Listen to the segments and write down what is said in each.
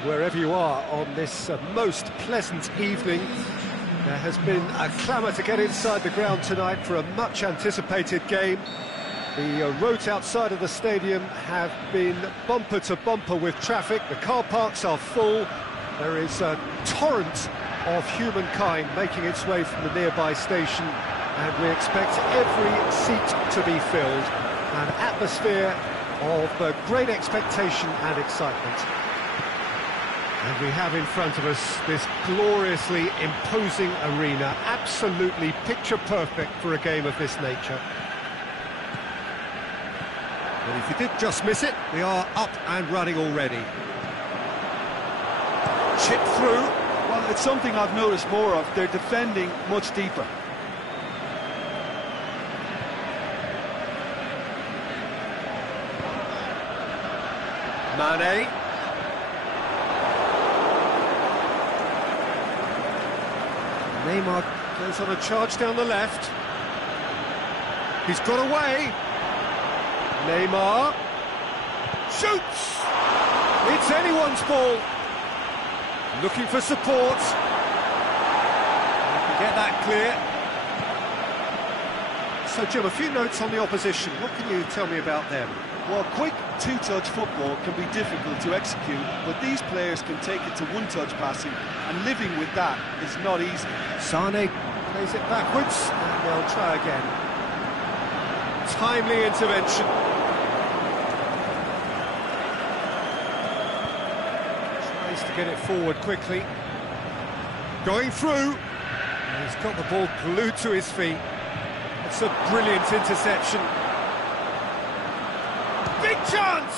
Wherever you are on this most pleasant evening, there has been a clamour to get inside the ground tonight for a much anticipated game. The roads outside of the stadium have been bumper to bumper with traffic. The car parks are full. There is a torrent of humankind making its way from the nearby station, and we expect every seat to be filled. An atmosphere of great expectation and excitement. And we have in front of us this gloriously imposing arena, absolutely picture perfect for a game of this nature. Well, if you did just miss it, we are up and running already. Chip through. Well, it's something I've noticed more of. They're defending much deeper. Mane. Neymar goes on a charge down the left. He's got away. Neymar shoots. It's anyone's ball. Looking for support. You can get that clear. So, Jim, a few notes on the opposition. What can you tell me about them? Well, quick two-touch football can be difficult to execute, but these players can take it to one-touch passing, and living with that is not easy. Sane plays it backwards, and they'll try again. Timely intervention. Tries to get it forward quickly. Going through. And he's got the ball glued to his feet. It's a brilliant interception. Big chance!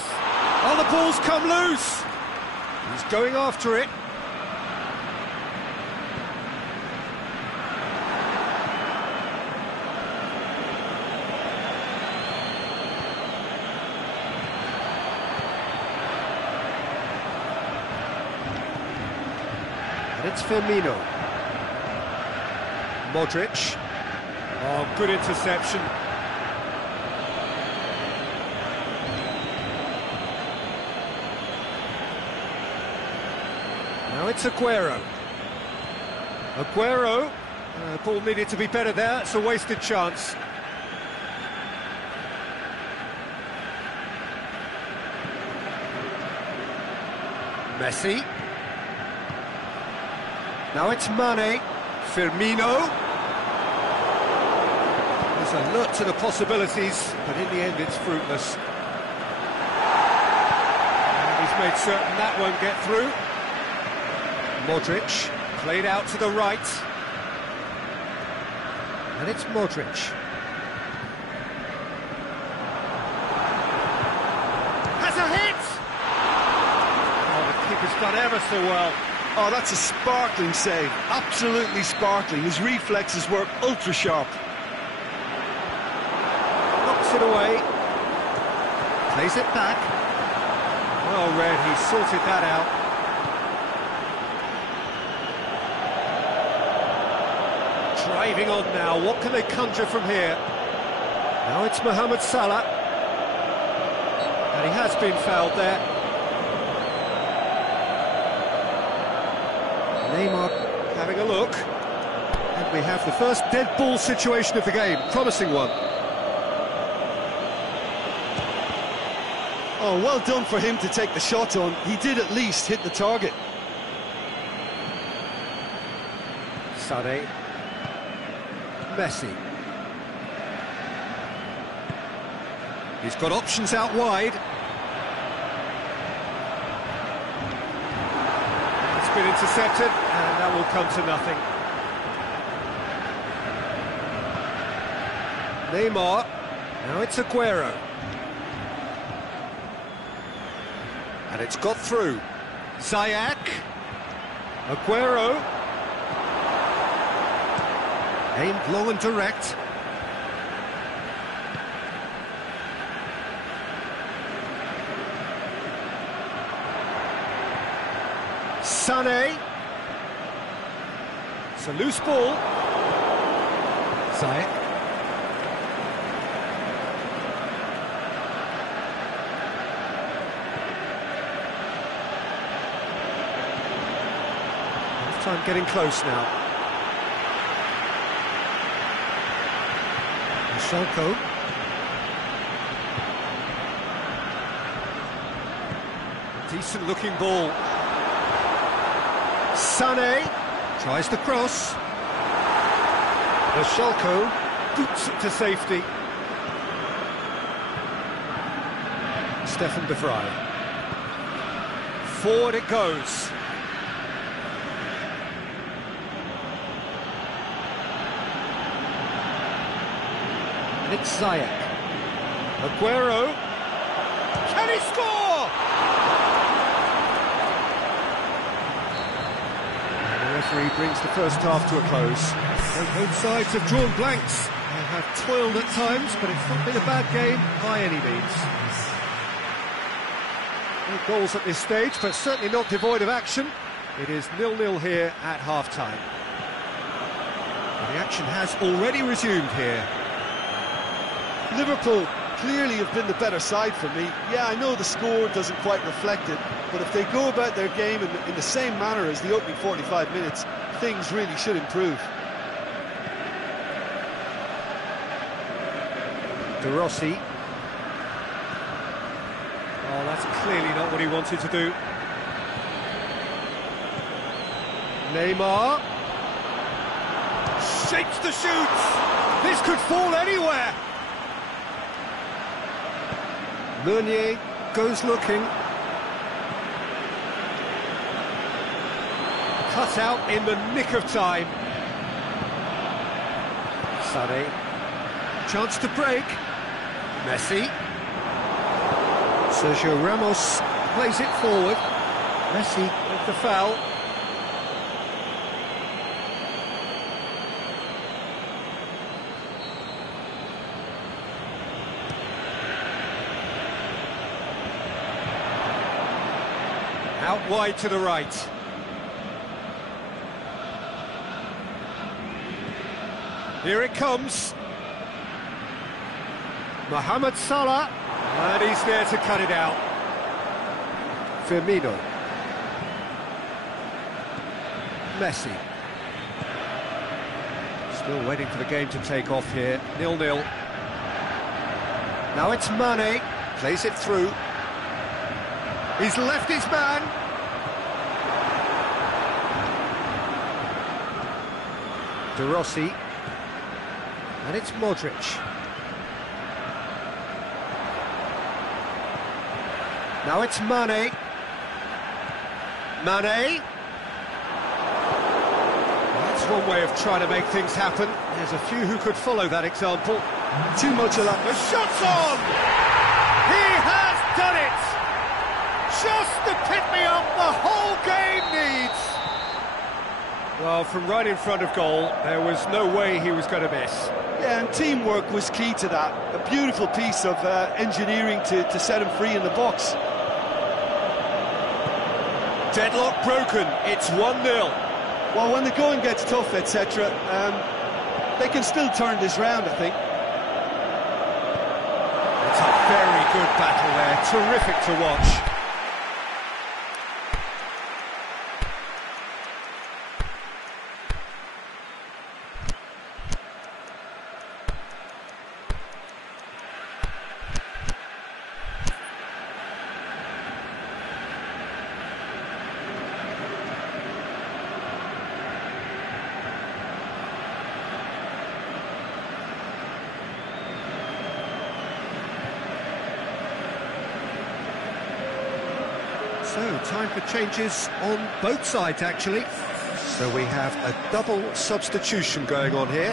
Oh, the ball's come loose. He's going after it. And it's Firmino. Modric. Oh, good interception. Now it's Aguero. Aguero. Ball needed to be better there. It's a wasted chance. Messi. Now it's Mane. Firmino. There's alert to the possibilities, but in the end it's fruitless. And he's made certain that won't get through. Modric, played out to the right. And it's Modric. Has a hit! Oh, the keeper's done ever so well. Oh, that's a sparkling save. Absolutely sparkling. His reflexes were ultra-sharp. Knocks it away. Plays it back. Well read, he sorted that out. Driving on now, what can they conjure from here? Now it's Mohamed Salah. And he has been fouled there. Neymar having a look. And we have the first dead ball situation of the game. Promising one. Oh, well done for him to take the shot on. He did at least hit the target. Sane. Messi. He's got options out wide. It's been intercepted, and that will come to nothing. Neymar. Now it's Aguero. And it's got through. Ziyech. Aguero. Aimed low and direct. Sané. It's a loose ball. Ziyech. Time getting close now. Shalko. Decent looking ball. Sané tries the cross. Shalko boots it to safety. Stefan de Vrij. Forward it goes. And it's Ziyech. Aguero. Can he score? And the referee brings the first half to a close. And both sides have drawn blanks. They have toiled at times, but it's not been a bad game by any means. No goals at this stage, but certainly not devoid of action. It is 0-0 here at half-time. The action has already resumed here. Liverpool clearly have been the better side for me. Yeah, I know the score doesn't quite reflect it, but if they go about their game in the same manner as the opening 45 minutes, things really should improve. De Rossi. Oh, that's clearly not what he wanted to do. Neymar. Shapes the shoot. This could fall anywhere. Meunier goes looking. Cut out in the nick of time. Sané. Chance to break. Messi. Sergio Ramos plays it forward. Messi with the foul. Out wide to the right. Here it comes. Mohamed Salah. And he's there to cut it out. Firmino. Messi. Still waiting for the game to take off here. 0-0. Now it's Mane. Plays it through. He's left his man. De Rossi. And it's Modric. Now it's Mane. Mane. That's one way of trying to make things happen. There's a few who could follow that example. Too much of that. The shot's on! He has done it! Just the pick-me-up the whole game needs! Well, from right in front of goal, there was no way he was going to miss. Yeah, and teamwork was key to that. A beautiful piece of engineering to set him free in the box. Deadlock broken, it's 1-0. Well, when the going gets tough, etc., they can still turn this round, I think. It's a very good battle there, terrific to watch. So, time for changes on both sides, actually. So we have a double substitution going on here.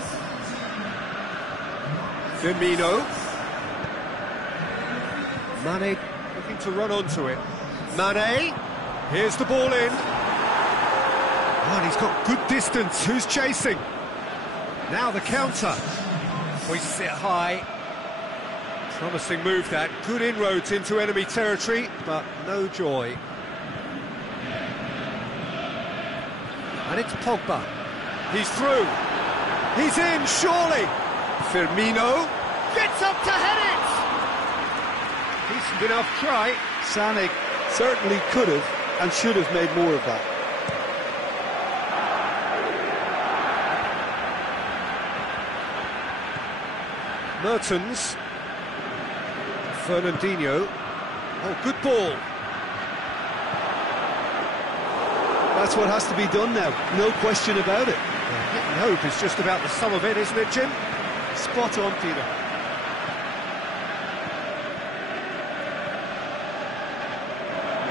Firmino. Mane looking to run onto it. Mane. Here's the ball in. Oh, and he's got good distance. Who's chasing? Now the counter. Hoists it high. Promising move that. Good inroads into enemy territory, but no joy. And it's Pogba. He's through. He's in, surely. Firmino gets up to head it. Decent enough try. Sané certainly could have and should have made more of that. Mertens. Fernandinho. Oh, good ball. That's what has to be done now, no question about it. Hit and hope is just about the sum of it, isn't it, Jim? Spot on, Peter.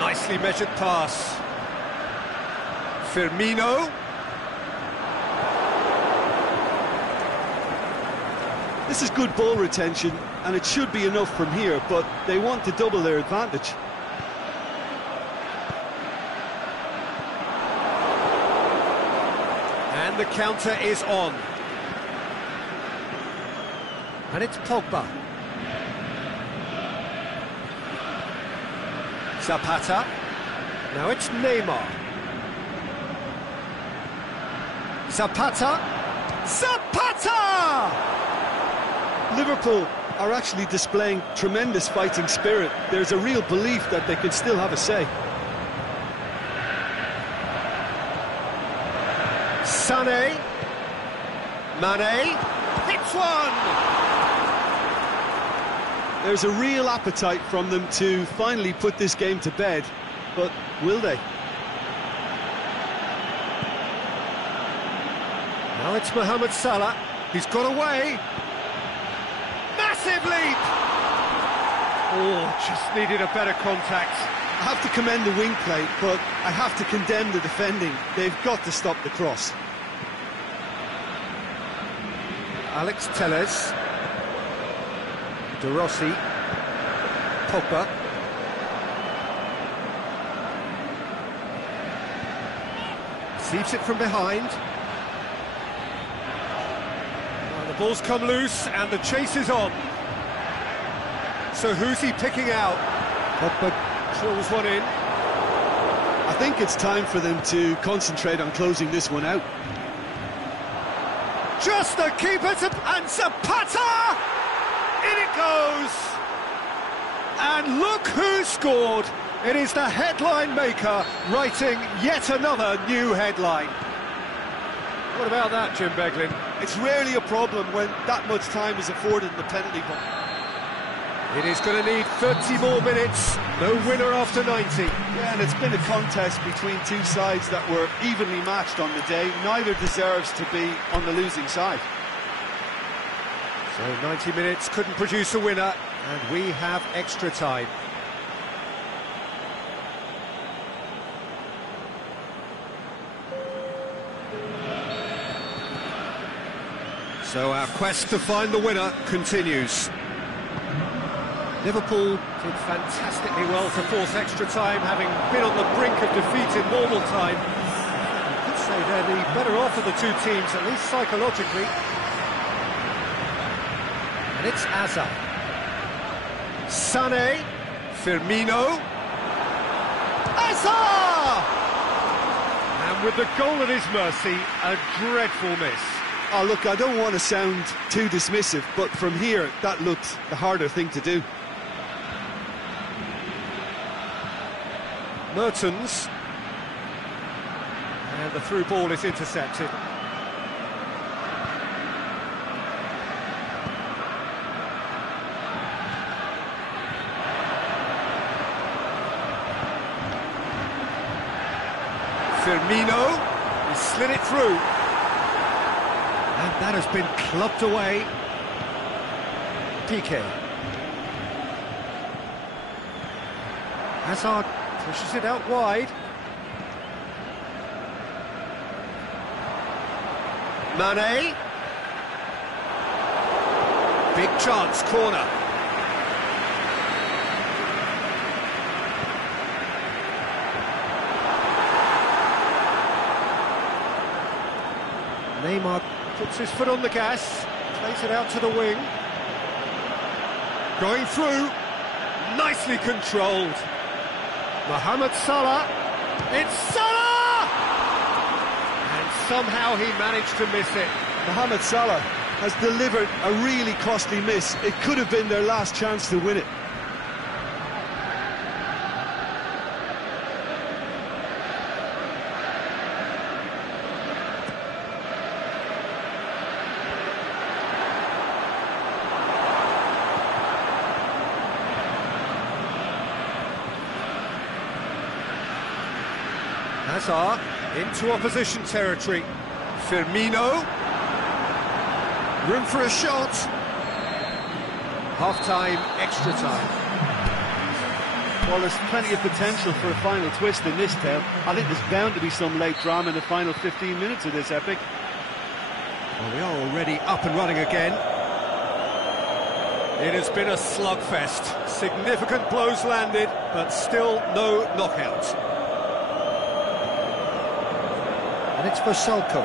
Nicely measured pass. Firmino. This is good ball retention, and it should be enough from here, but they want to double their advantage. And the counter is on. And it's Pogba. Zapata. Now it's Neymar. Zapata. Zapata! Liverpool are actually displaying tremendous fighting spirit. There's a real belief that they can still have a say. Sané. Mane. Hits one! There's a real appetite from them to finally put this game to bed, but will they? Now it's Mohamed Salah. He's got away. Massive leap! Oh, just needed a better contact. I have to commend the wing play, but I have to condemn the defending. They've got to stop the cross. Alex Telles. De Rossi. Pogba. Receives it from behind. Well, the ball's come loose and the chase is on. So who's he picking out? Pogba drills one in. I think it's time for them to concentrate on closing this one out. Just the keeper to... and Zapata! In it goes! And look who scored! It is the headline maker writing yet another new headline. What about that, Jim Beglin? It's rarely a problem when that much time is afforded in the penalty box. It is going to need 30 more minutes. No winner after 90. Yeah, and it's been a contest between two sides that were evenly matched on the day. Neither deserves to be on the losing side. So 90 minutes couldn't produce a winner, and we have extra time. So our quest to find the winner continues. Liverpool did fantastically well to force extra time, having been on the brink of defeat in normal time. You could say they're the better off of the two teams, at least psychologically. And it's Azar. Sané. Firmino. Azar! And with the goal at his mercy, a dreadful miss. Oh, look, I don't want to sound too dismissive, but from here, that looked the harder thing to do. Mertens. And the through ball is intercepted. Firmino. He slid it through. And that has been clubbed away. Piqué. Hazard pushes it out wide. Mane. Big chance, corner. Neymar puts his foot on the gas, plays it out to the wing. Going through, nicely controlled. Mohamed Salah, it's Salah! And somehow he managed to miss it. Mohamed Salah has delivered a really costly miss. It could have been their last chance to win it. Hazard into opposition territory. Firmino. Room for a shot. Half-time, extra time. Well, there's plenty of potential for a final twist in this tale. I think there's bound to be some late drama in the final 15 minutes of this epic. Well, we are already up and running again. It has been a slugfest. Significant blows landed, but still no knockout. And it's for Salko.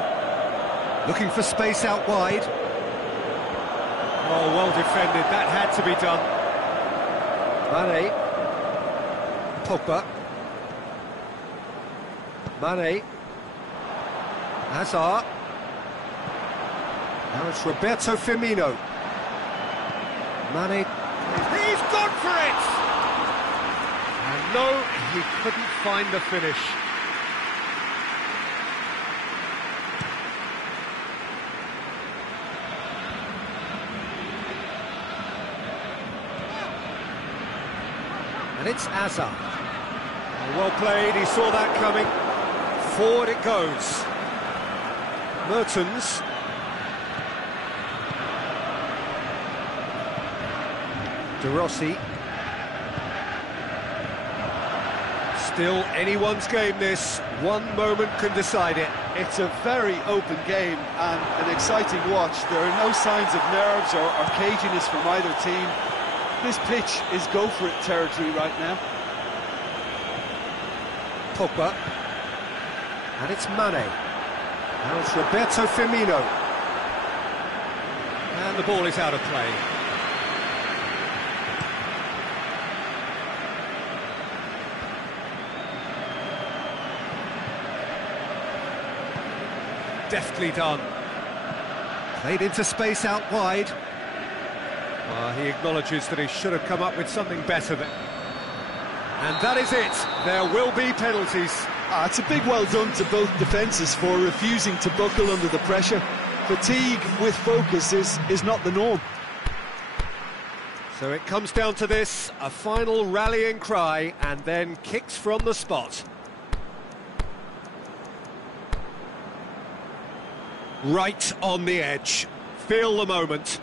Looking for space out wide. Oh, well defended. That had to be done. Mane. Pogba. Mane. Hazard. Now it's Roberto Firmino. Mane. He's gone for it! And no, he couldn't find the finish. And it's Hazard. Well played, he saw that coming. Forward it goes. Mertens. De Rossi. Still anyone's game this. One moment can decide it. It's a very open game and an exciting watch. There are no signs of nerves or caginess from either team. This pitch is go-for-it territory right now. Pogba. And it's Mane. Now it's Roberto Firmino. And the ball is out of play. Deftly done. Played into space out wide. He acknowledges that he should have come up with something better. And that is it. There will be penalties. It's a big well done to both defences for refusing to buckle under the pressure. Fatigue with focus is not the norm. So it comes down to this, a final rallying cry, and then kicks from the spot. Right on the edge. Feel the moment.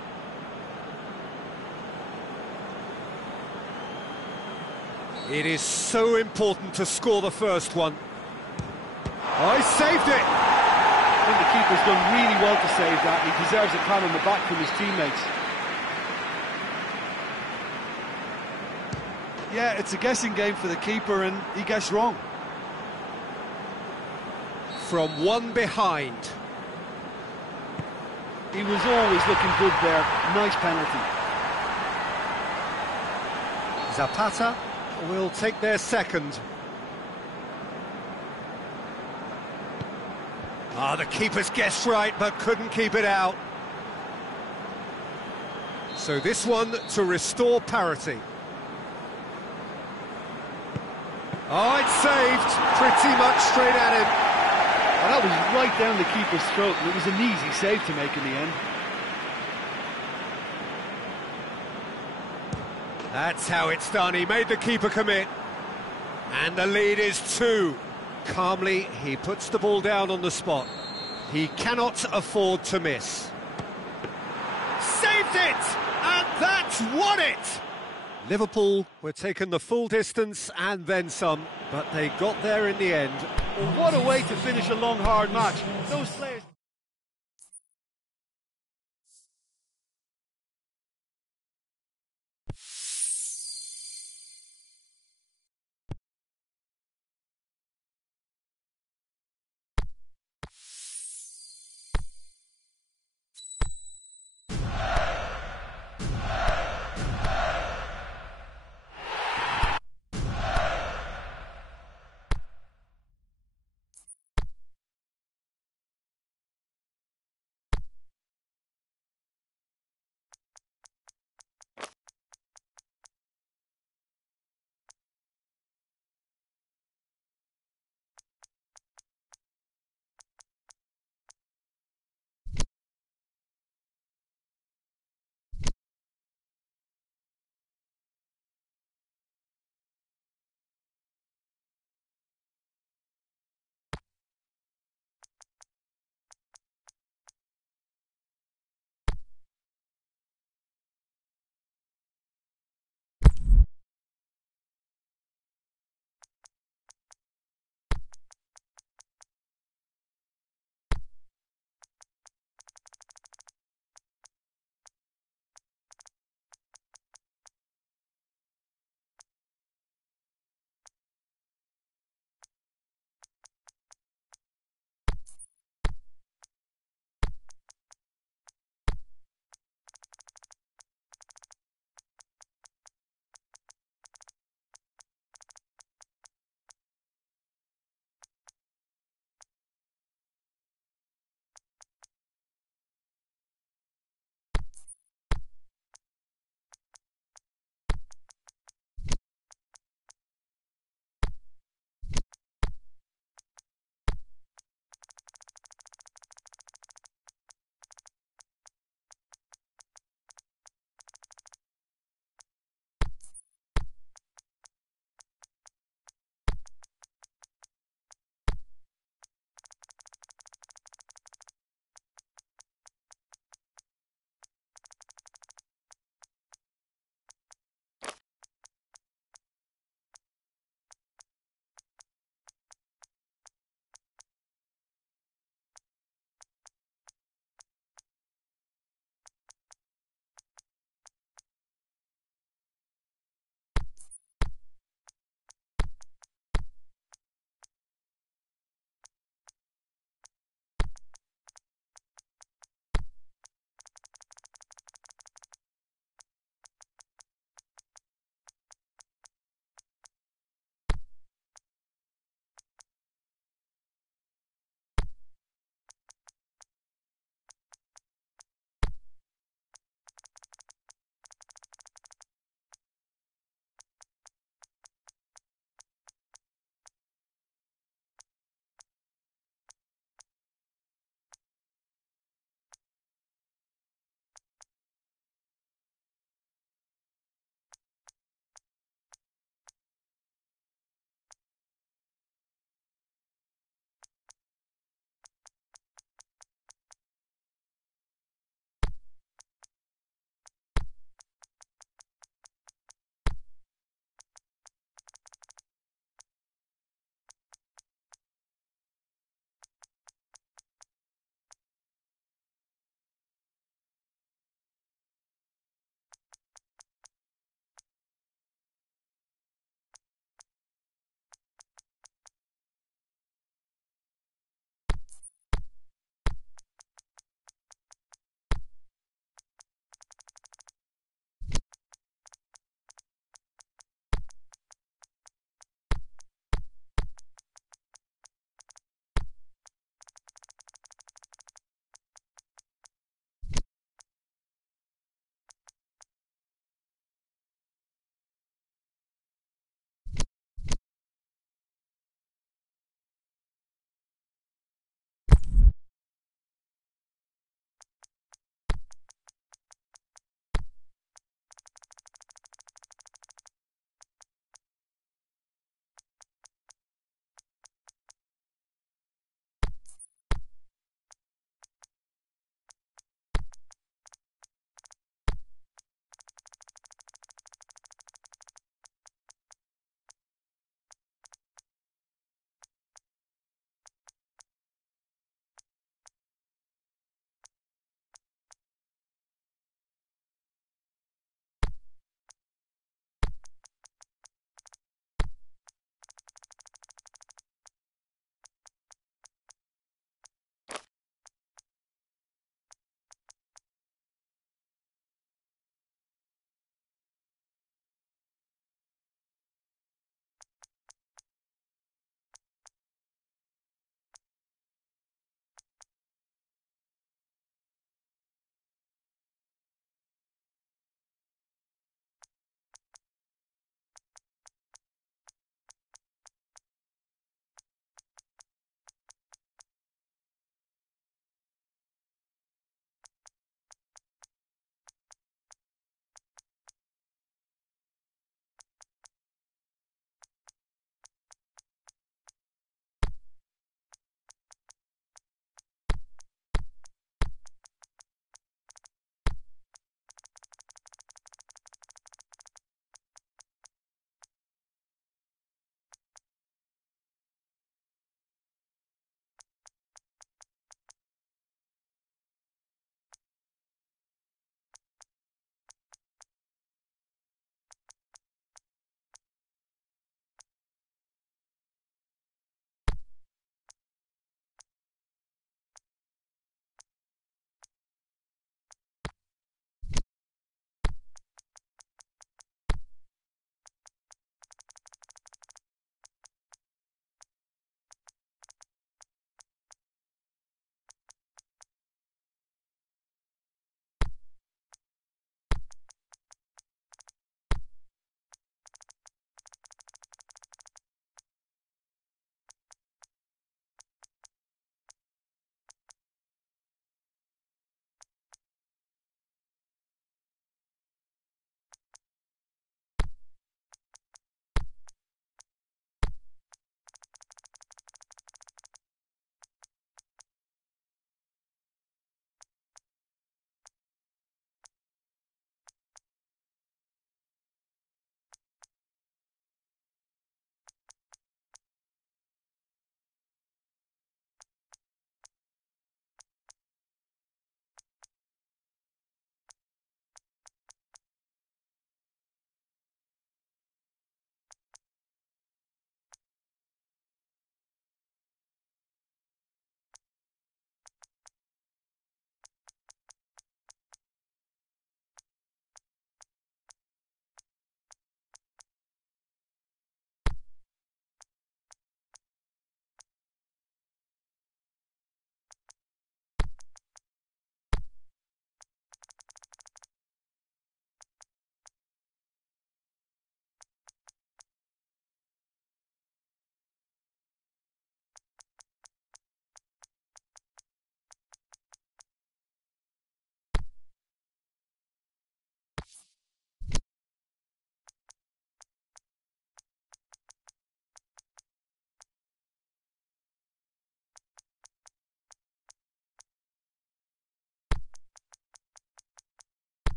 It is so important to score the first one. Oh, he saved it! I think the keeper's done really well to save that. He deserves a pat on the back from his teammates. Yeah, it's a guessing game for the keeper and he guessed wrong. From one behind. He was always looking good there. Nice penalty. Zapata will take their second. The keeper's guessed right, but couldn't keep it out. So this one to restore parity. Oh, it's saved. Pretty much straight at him. Well, that was right down the keeper's throat, and it was an easy save to make in the end. That's how it's done. He made the keeper commit. And the lead is 2. Calmly, he puts the ball down on the spot. He cannot afford to miss. Saved it! And that's won it! Liverpool were taken the full distance and then some, but they got there in the end. Well, what a way to finish a long, hard match. Those players...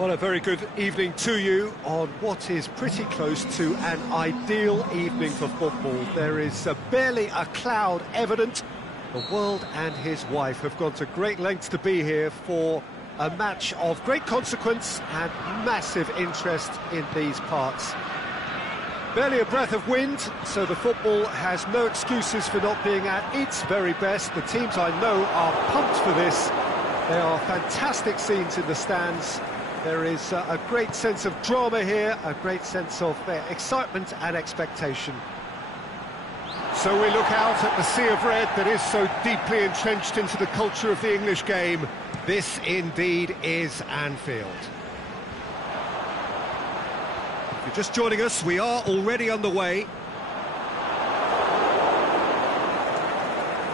Well, a very good evening to you on what is pretty close to an ideal evening for football. There is barely a cloud evident. The world and his wife have gone to great lengths to be here for a match of great consequence and massive interest in these parts. Barely a breath of wind, so the football has no excuses for not being at its very best. The teams I know are pumped for this. There are fantastic scenes in the stands. There is a great sense of drama here, a great sense of excitement and expectation. So we look out at the sea of red that is so deeply entrenched into the culture of the English game. This indeed is Anfield. If you're just joining us, we are already underway.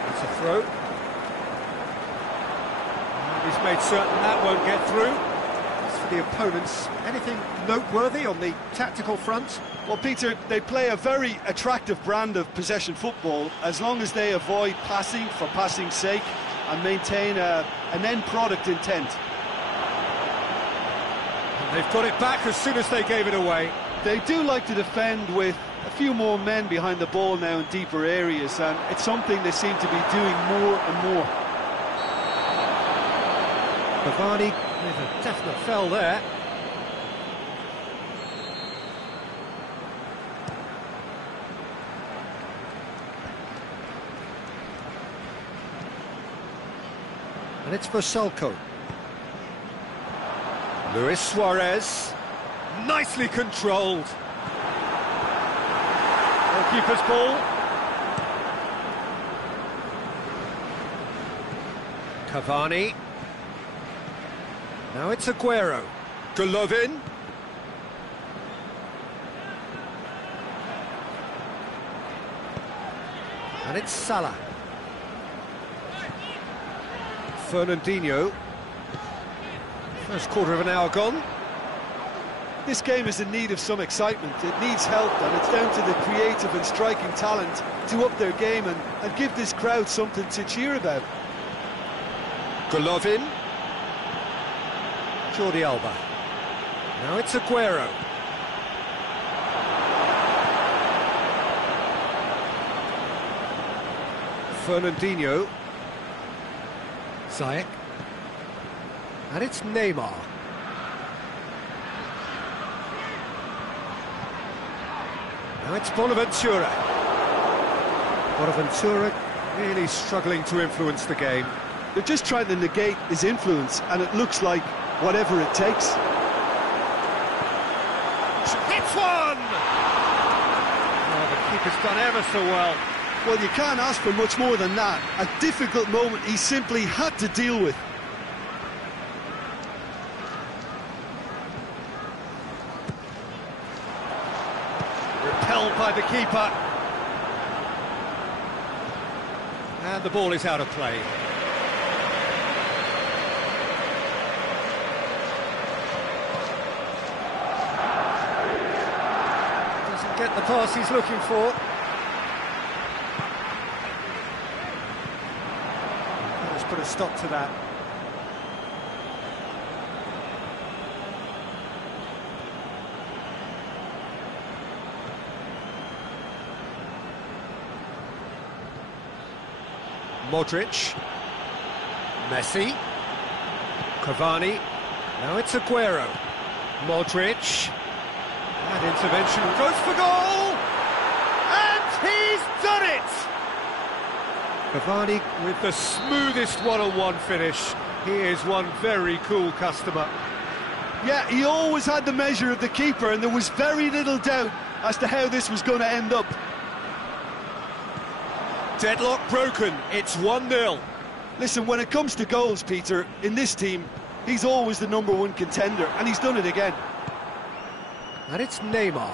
It's a throw. And he's made certain that won't get through. The opponents, anything noteworthy on the tactical front? Well, Peter, they play a very attractive brand of possession football as long as they avoid passing for passing's sake and maintain an end product intent. And they've got it back as soon as they gave it away. They do like to defend with a few more men behind the ball now in deeper areas, and it's something they seem to be doing more and more. Cavani with a definite fell there. And it's for Salco. Luis Suarez. Nicely controlled. Goalkeeper's ball. Cavani. Now it's Aguero. Golovin. And it's Salah. Fernandinho. First quarter of an hour gone. This game is in need of some excitement. It needs help, and it's down to the creative and striking talent to up their game and give this crowd something to cheer about. Golovin. Jordi Alba. Now it's Aguero. Fernandinho. Ziyech. And it's Neymar. Now it's Bonaventura. Bonaventura really struggling to influence the game. They're just trying to negate his influence, and it looks like whatever it takes. Hits one! Oh, the keeper's done ever so well. Well, you can't ask for much more than that. A difficult moment he simply had to deal with. Repelled by the keeper. And the ball is out of play. Doesn't get the pass he's looking for. Let's put a stop to that. Modric, Messi, Cavani, now it's Aguero, Modric, and intervention goes for goal, and he's done it! Cavani with the smoothest one-on-one finish. He is one very cool customer. Yeah, he always had the measure of the keeper, and there was very little doubt as to how this was going to end up. Deadlock broken, it's 1-0. Listen, when it comes to goals, Peter, in this team, he's always the #1 contender, and he's done it again. And it's Neymar.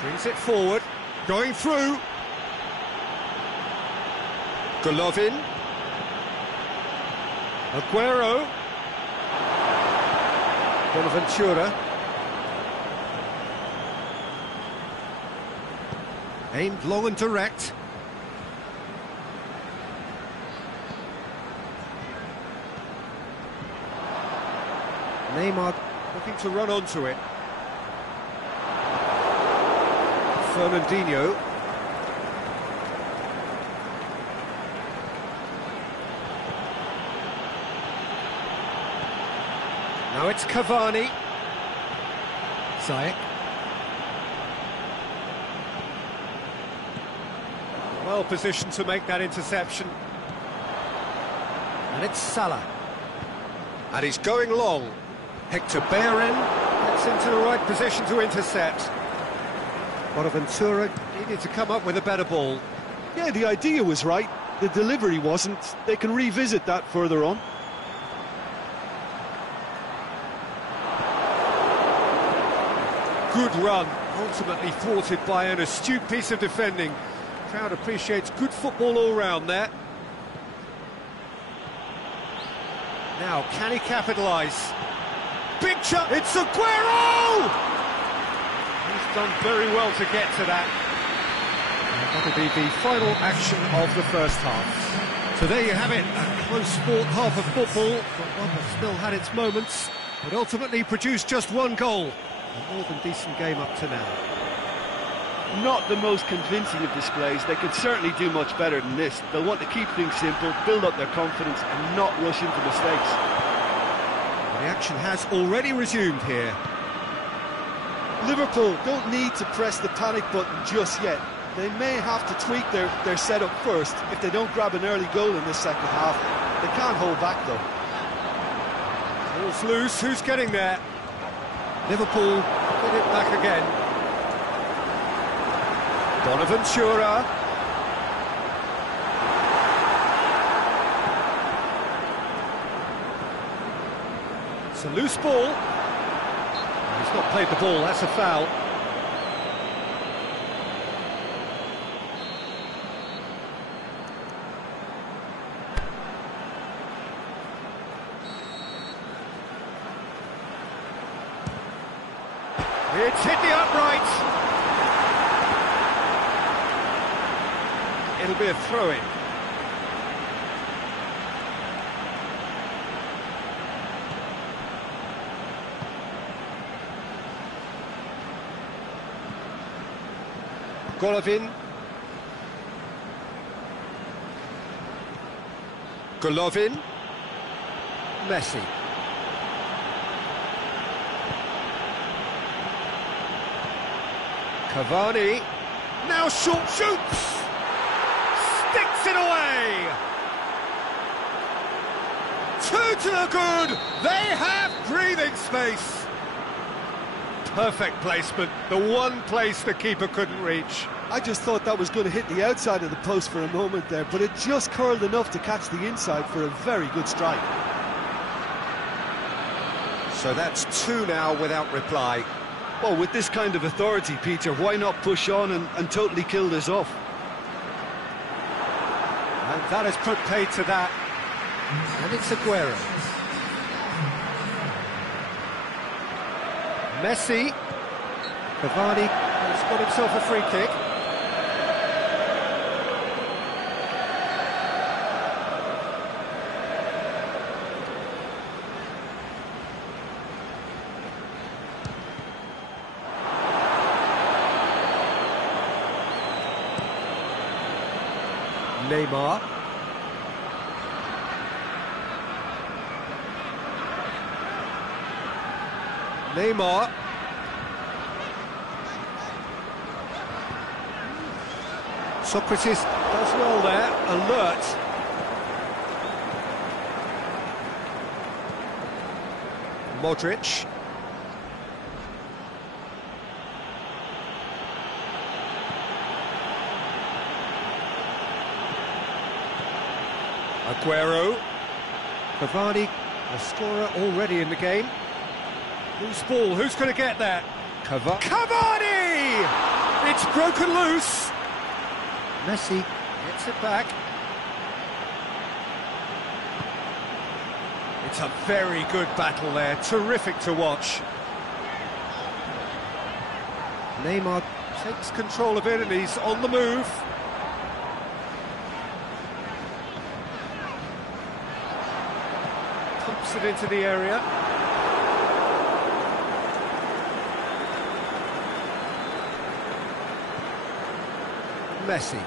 Brings it forward, going through. Golovin. Aguero. Bonaventura. Aimed long and direct. Neymar looking to run onto it. Fernandinho. Now it's Cavani. Ziyech. Well positioned to make that interception. And it's Salah. And he's going long. Hector Bellerin gets into the right position to intercept. Bonaventura needed to come up with a better ball. Yeah, the idea was right. The delivery wasn't. They can revisit that further on. Good run, ultimately thwarted by an astute piece of defending. Crowd appreciates good football all round there. Now, can he capitalise? Big chance, it's Aguero! He's done very well to get to that. And that'll be the final action of the first half. So there you have it, a close fought half of football, but one that still had its moments, but ultimately produced just one goal. A more than decent game up to now. Not the most convincing of displays. They could certainly do much better than this. They'll want to keep things simple, build up their confidence and not rush into mistakes. The action has already resumed here. Liverpool don't need to press the panic button just yet. They may have to tweak their setup first if they don't grab an early goal in this second half. They can't hold back though. Ball's loose, who's getting there? Liverpool get it back again. Bonaventura. It's a loose ball. He's not played the ball, that's a foul. It's hit the upright. It'll be a throw-in. Golovin. Golovin. Messi. Cavani. Now short shoots. Sticks it away. 2 to the good. They have breathing space. Perfect placement. The one place the keeper couldn't reach. I just thought that was going to hit the outside of the post for a moment there, but it just curled enough to catch the inside for a very good strike. So that's 2 now without reply. Well, with this kind of authority, Peter, why not push on and totally kill this off? And that has put paid to that. And it's Aguero. Messi. Cavani has got himself a free kick. Neymar. Neymar. Socrates does well there, alert. Modric. Aguero. Cavani, a scorer already in the game. Loose ball, who's going to get that? Cavani! It's broken loose. Messi gets it back. It's a very good battle there, terrific to watch. Neymar takes control of it and he's on the move. Pumps it into the area. Messi.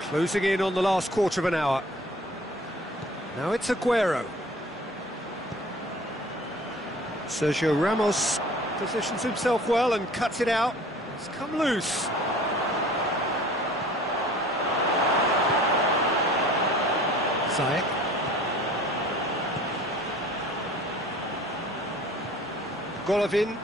Closing in on the last quarter of an hour. Now it's Aguero. Sergio Ramos positions himself well and cuts it out. It's come loose. Ziyech. Golovin.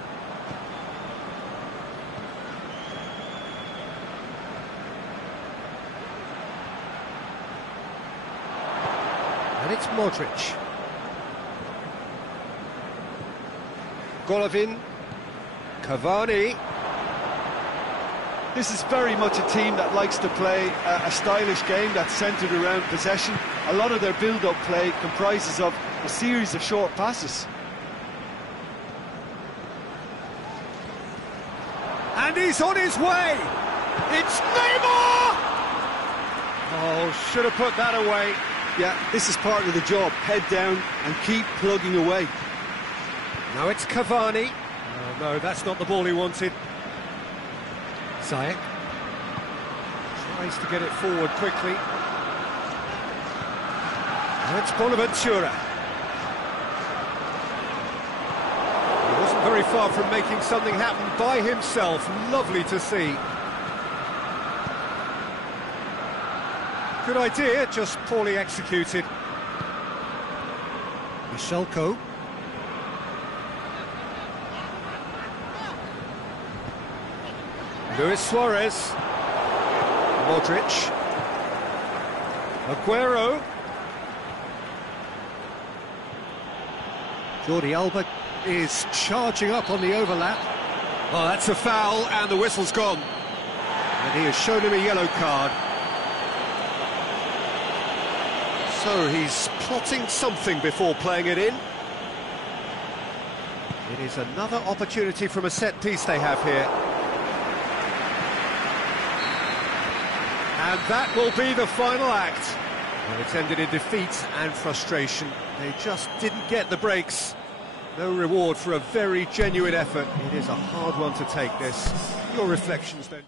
And it's Modric. Golovin. Cavani. This is very much a team that likes to play a stylish game that's centred around possession. A lot of their build-up play comprises of a series of short passes. And he's on his way! It's Neymar! Oh, should have put that away. Yeah, this is part of the job. Head down and keep plugging away. Now it's Cavani. Oh, no, that's not the ball he wanted. Ziyech tries to get it forward quickly. Now it's Bonaventura. He wasn't very far from making something happen by himself. Lovely to see. Good idea, just poorly executed. Michelko. Luis Suarez. Modric. Aguero. Jordi Alba is charging up on the overlap. Well, that's a foul, and the whistle's gone. And he has shown him a yellow card. So he's plotting something before playing it in. It is another opportunity from a set piece they have here. And that will be the final act. Well, it's ended in defeat and frustration. They just didn't get the breaks. No reward for a very genuine effort. It is a hard one to take, this. Your reflections then?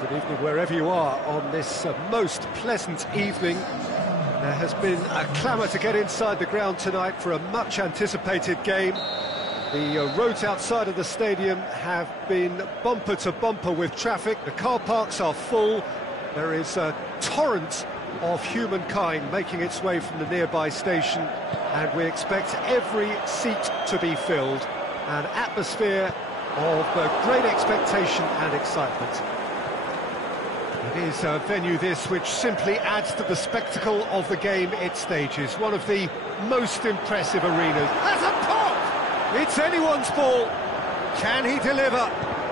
Good evening wherever you are on this most pleasant evening. There has been a clamour to get inside the ground tonight for a much anticipated game. The roads outside of the stadium have been bumper to bumper with traffic. The car parks are full. There is a torrent of humankind making its way from the nearby station, and we expect every seat to be filled. An atmosphere of great expectation and excitement. It is a venue this which simply adds to the spectacle of the game it stages. One of the most impressive arenas. That's a pop! It's anyone's ball. Can he deliver?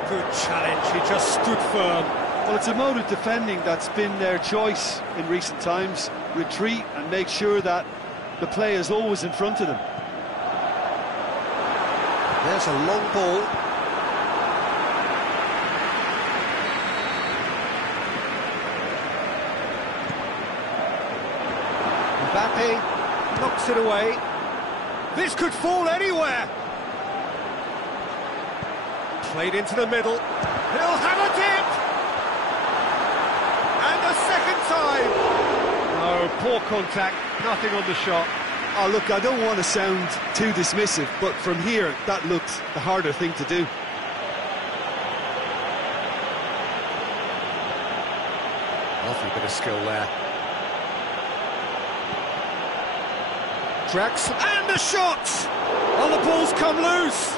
Good challenge, he just stood firm. Well, it's a mode of defending that's been their choice in recent times. Retreat and make sure that the play is always in front of them. There's a long ball. Ake knocks it away. This could fall anywhere. Played into the middle. He'll have a dip! And a second time! Oh, poor contact, nothing on the shot. Oh, look, I don't want to sound too dismissive, but from here, that looks the harder thing to do. Lovely bit of skill there. Tracks, and the shot! Oh, the ball's come loose!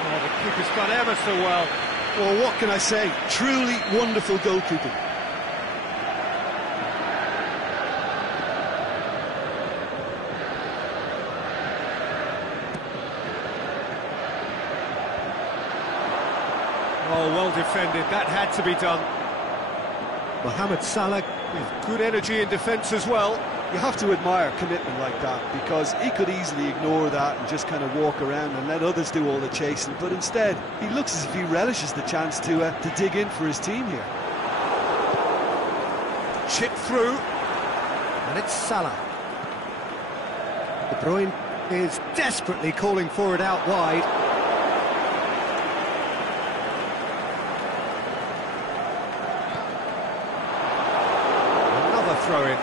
Oh, the keeper's done ever so well. Well, what can I say? Truly wonderful goalkeeping. Oh, well defended, that had to be done. Mohamed Salah with good energy in defence as well. You have to admire commitment like that, because he could easily ignore that and just kind of walk around and let others do all the chasing, but instead he looks as if he relishes the chance to dig in for his team here. Chip through, and it's Salah. De Bruyne is desperately calling for it out wide. Another throw-in.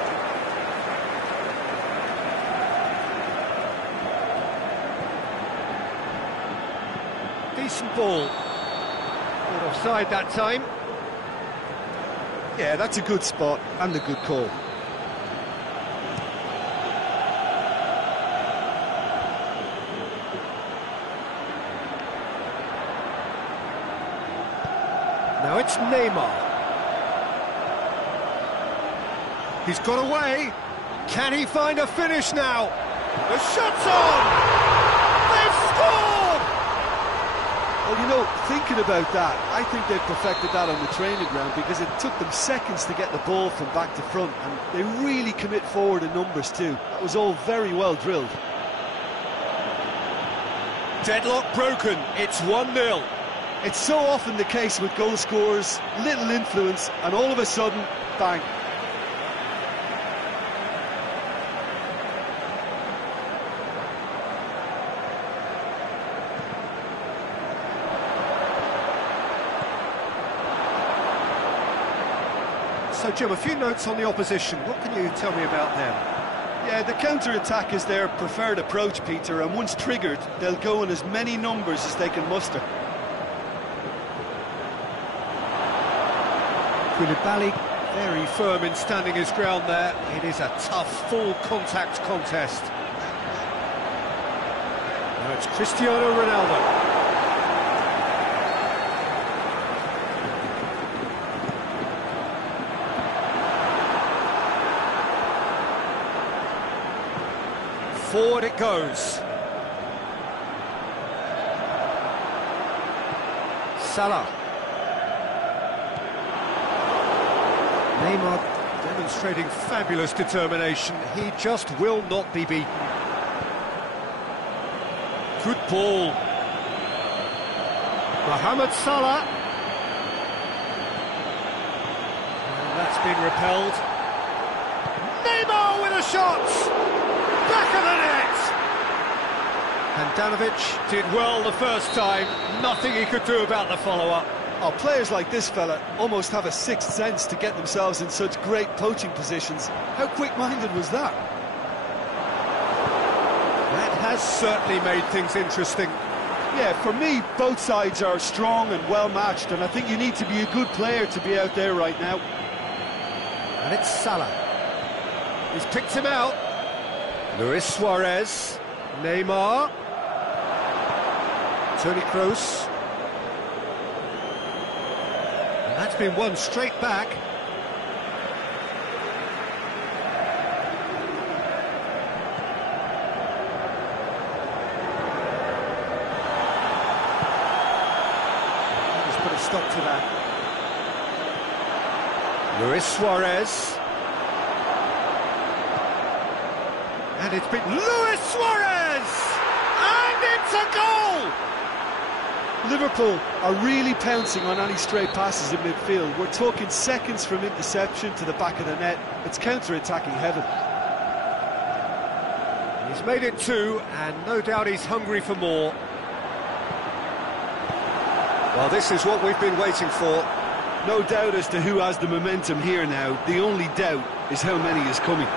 Decent ball. Not offside that time. Yeah, that's a good spot and a good call. Now it's Neymar. He's got away. Can he find a finish now? The shot's on! They've scored! Well, you know, thinking about that, I think they've perfected that on the training ground, because it took them seconds to get the ball from back to front, and they really commit forward in numbers too. That was all very well drilled. Deadlock broken, it's 1-0. It's so often the case with goal scorers, little influence, and all of a sudden, bang. So, Jim, a few notes on the opposition. What can you tell me about them? Yeah, the counter-attack is their preferred approach, Peter, and once triggered, they'll go in as many numbers as they can muster. Koulibaly, very firm in standing his ground there. It is a tough, full-contact contest. Now it's Cristiano Ronaldo. Forward it goes. Salah. Neymar demonstrating fabulous determination. He just will not be beaten. Good ball. Mohamed Salah. And that's been repelled. Neymar with a shot! Back of the net! Handanovic did well the first time. Nothing he could do about the follow-up. Oh, players like this fella almost have a sixth sense to get themselves in such great poaching positions. How quick-minded was that? That has certainly made things interesting. Yeah, for me, both sides are strong and well-matched, and I think you need to be a good player to be out there right now. And it's Salah. He's picked him out. Luis Suarez. Neymar. Toni Kroos. And that's been won straight back. Just put a stop to that. Luis Suarez. And it's been Luis Suarez! And it's a goal! Liverpool are really pouncing on any stray passes in midfield. We're talking seconds from interception to the back of the net. It's counter-attacking heaven. He's made it 2, and no doubt he's hungry for more. Well, this is what we've been waiting for. No doubt as to who has the momentum here now. The only doubt is how many is coming.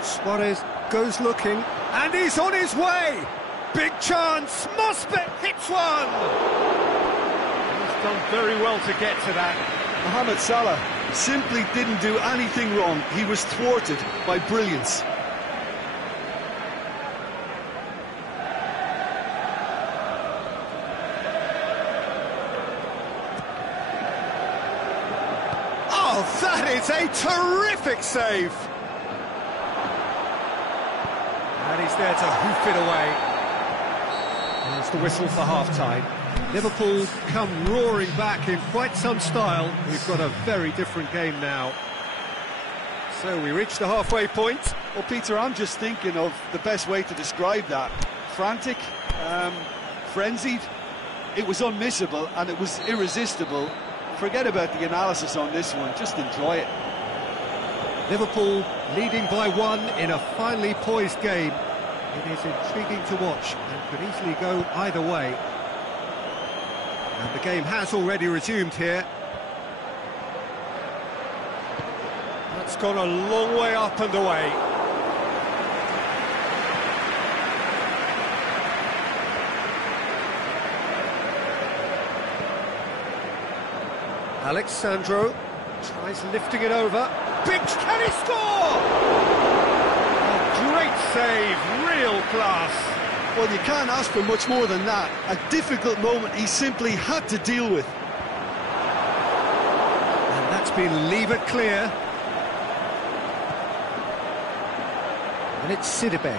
Suarez goes looking, and he's on his way! Big chance, must be, hits one! He's done very well to get to that. Mohamed Salah simply didn't do anything wrong. He was thwarted by brilliance. Oh, that is a terrific save! And he's there to hoof it away. There's the whistle for half-time. Liverpool come roaring back in quite some style. We've got a very different game now. So we reach the halfway point. Well, Peter, I'm just thinking of the best way to describe that. Frantic, frenzied. It was unmissable and it was irresistible. Forget about the analysis on this one, just enjoy it. Liverpool leading by 1 in a finely poised game. It is intriguing to watch and could easily go either way. And the game has already resumed here. That's gone a long way up and away. Alexandro tries lifting it over. Big, can he score? Great save, real class. Well, you can't ask for much more than that. A difficult moment he simply had to deal with. And that's been levered clear. And it's Sidibe.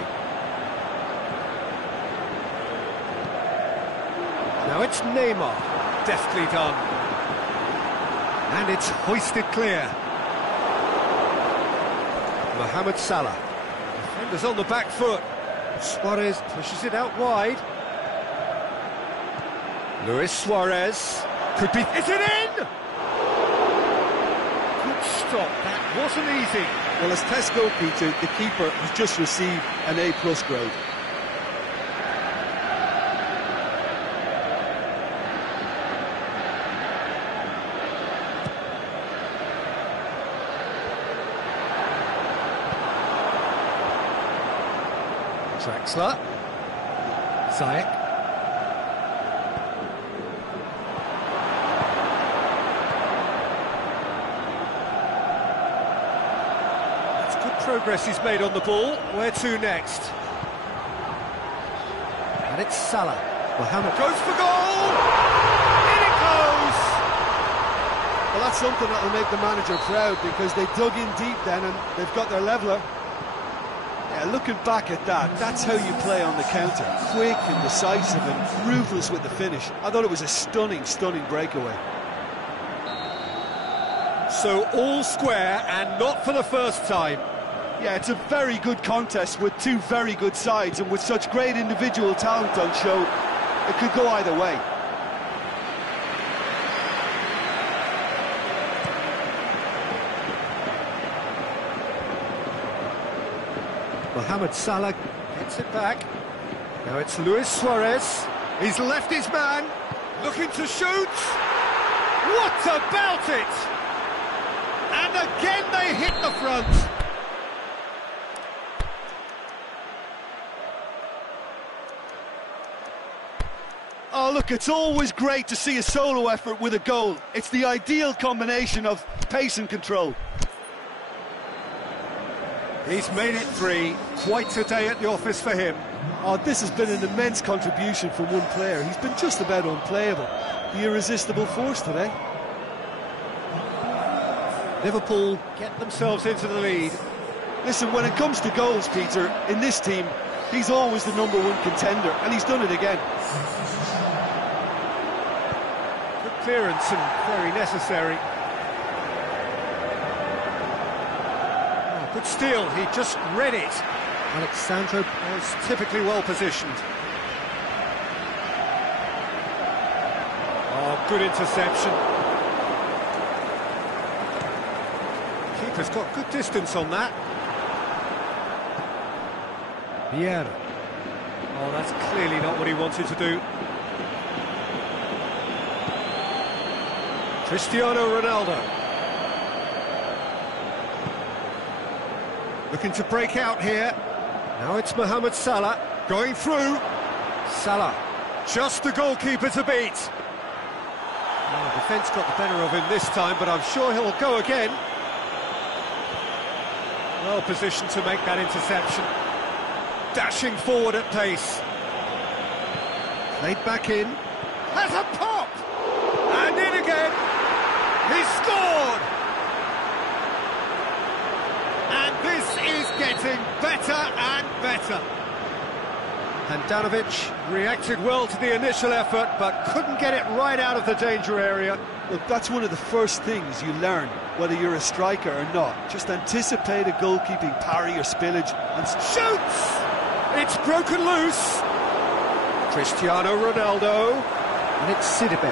Now it's Neymar, deftly done. And it's hoisted clear. Mohamed Salah. Defenders on the back foot. Suarez pushes it out wide. Luis Suarez. Could be... Is it in? Good stop. That wasn't easy. Well, as tests go, Peter, the keeper has just received an A+ grade. Draxler. Ziyech. That's good progress he's made on the ball. Where to next? And it's Salah. Mohamed goes for goal! In it goes! Well, that's something that will make the manager proud because they dug in deep then and they've got their leveller. Yeah, looking back at that, that's how you play on the counter. Quick and decisive and ruthless with the finish. I thought it was a stunning, stunning breakaway. So all square and not for the first time. Yeah, it's a very good contest with two very good sides and with such great individual talent on show, it could go either way. Mohamed Salah gets it back. Now it's Luis Suarez. He's left his man, looking to shoot. What about it? And again they hit the front. Oh, look, it's always great to see a solo effort with a goal. It's the ideal combination of pace and control. He's made it 3. Quite a day at the office for him. Oh, this has been an immense contribution from one player. He's been just about unplayable. The irresistible force today. Liverpool get themselves into the lead. Listen, when it comes to goals, Peter, in this team, he's always the #1 contender, and he's done it again. Good clearance and very necessary. Good steal, he just read it. Alexandro was typically well positioned. Oh, good interception. Keeper's got good distance on that. Vieira. Oh, that's clearly not what he wanted to do. Cristiano Ronaldo. Looking to break out here. Now it's Mohamed Salah going through. Salah, just the goalkeeper to beat. Oh, defence got the better of him this time, but I'm sure he'll go again. Well positioned to make that interception. Dashing forward at pace. Played back in. Has a pop! And in again. He scored! And this is getting better and better. Handanovic reacted well to the initial effort, but couldn't get it right out of the danger area. Look, that's one of the first things you learn, whether you're a striker or not. Just anticipate a goalkeeping parry or spillage and shoots! It's broken loose. Cristiano Ronaldo. And it's Sidibe. I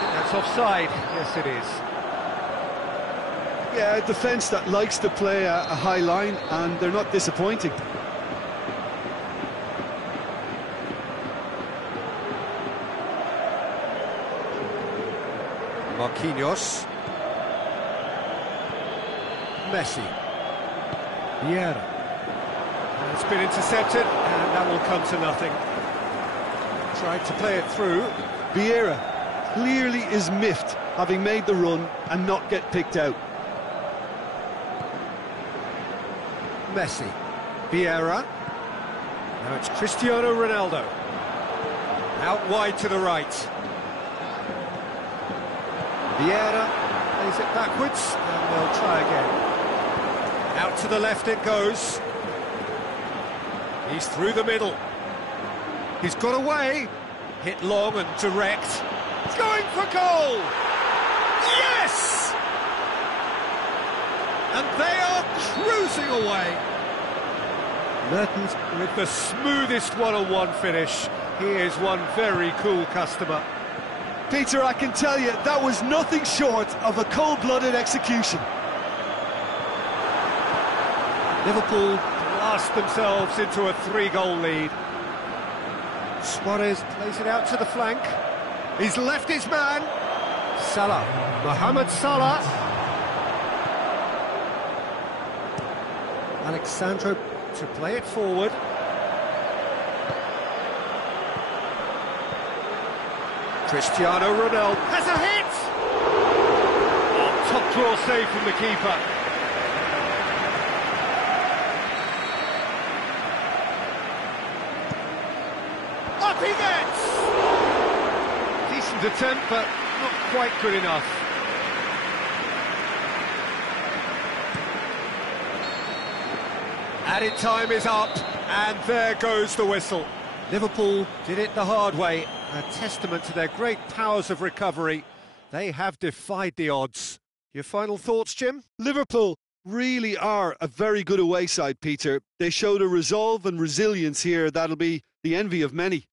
think that's offside. Yes, it is. Yeah, a defence that likes to play a high line, and they're not disappointing. Marquinhos. Messi. Vieira. And it's been intercepted, and that will come to nothing. Tried to play it through. Vieira clearly is miffed, having made the run and not get picked out. Messi. Vieira. Now it's Cristiano Ronaldo. Out wide to the right. Vieira plays it backwards, and they'll try again. Out to the left it goes. He's through the middle. He's got away. Hit long and direct. He's going for goal! Yes! And they are cruising away. Mertens with the smoothest one-on-one finish. He is one very cool customer. Peter, I can tell you, that was nothing short of a cold-blooded execution. Liverpool blast themselves into a 3-goal lead. Suarez plays it out to the flank. He's left his man. Salah, Mohamed Salah. Alexandro to play it forward. Cristiano Ronaldo has a hit! Oh, top draw save from the keeper. Up he gets! Decent attempt, but not quite good enough. Added time is up, and there goes the whistle. Liverpool did it the hard way, a testament to their great powers of recovery. They have defied the odds. Your final thoughts, Jim? Liverpool really are a very good away side, Peter. They showed a resolve and resilience here that'll be the envy of many.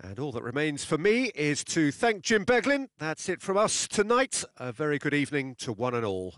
And all that remains for me is to thank Jim Beglin. That's it from us tonight. A very good evening to one and all.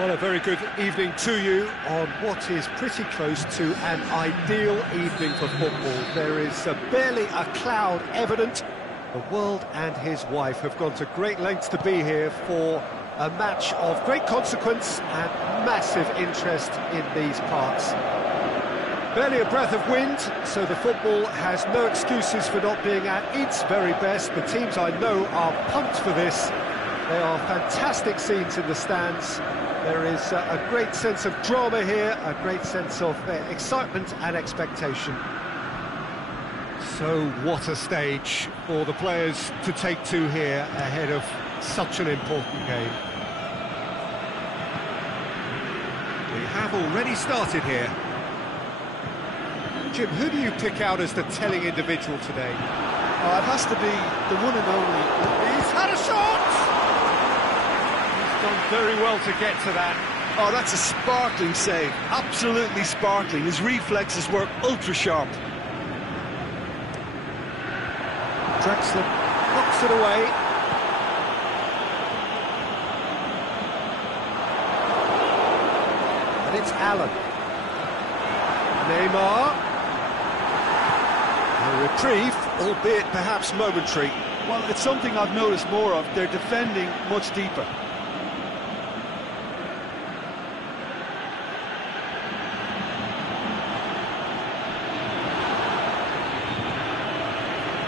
Well, a very good evening to you on what is pretty close to an ideal evening for football. There is barely a cloud evident. The world and his wife have gone to great lengths to be here for a match of great consequence and massive interest in these parts. Barely a breath of wind, so the football has no excuses for not being at its very best. The teams I know are pumped for this. There are fantastic scenes in the stands. There is a great sense of drama here, a great sense of excitement and expectation. So what a stage for the players to take to here ahead of such an important game. We have already started here. Jim, who do you pick out as the telling individual today? Oh, it has to be the one and only. He's had a shot! He's done very well to get to that. Oh, that's a sparkling save. Absolutely sparkling. His reflexes work ultra sharp. Draxler knocks it away. And it's Allen. Neymar. A reprieve, albeit perhaps momentary. Well, it's something I've noticed more of. They're defending much deeper.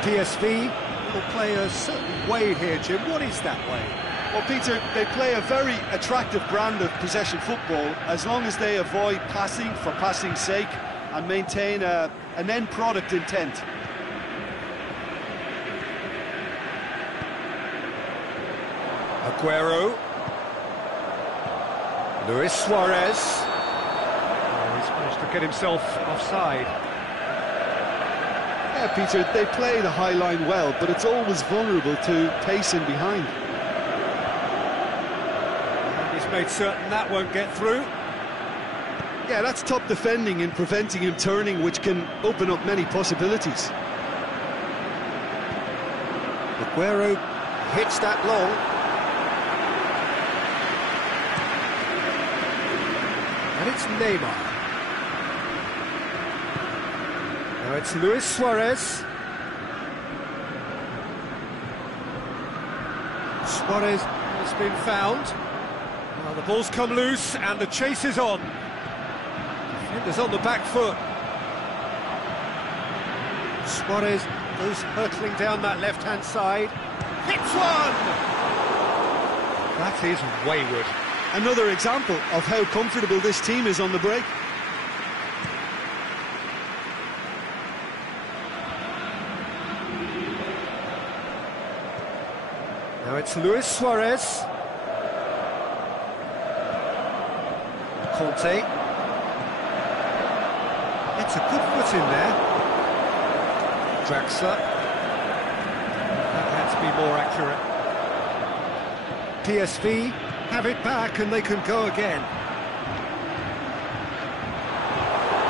PSV will play a certain way here, Jim. What is that way? Well, Peter, they play a very attractive brand of possession football as long as they avoid passing for passing's sake and maintain an end product intent. Aguero. Luis Suarez. Oh, he's managed to get himself offside. Yeah, Peter, they play the high line well, but it's always vulnerable to pacing behind. And he's made certain that won't get through. Yeah, that's top defending and preventing him turning, which can open up many possibilities. Aguero hits that long. And it's Neymar. Now it's Luis Suarez. Suarez has been found. Well, the ball's come loose and the chase is on. Defenders on the back foot. Suarez goes hurtling down that left-hand side. Hits one! That is wayward. Another example of how comfortable this team is on the break. Now it's Luis Suarez. Conte. It's a good foot in there. Draxler. That had to be more accurate. PSV have it back and they can go again.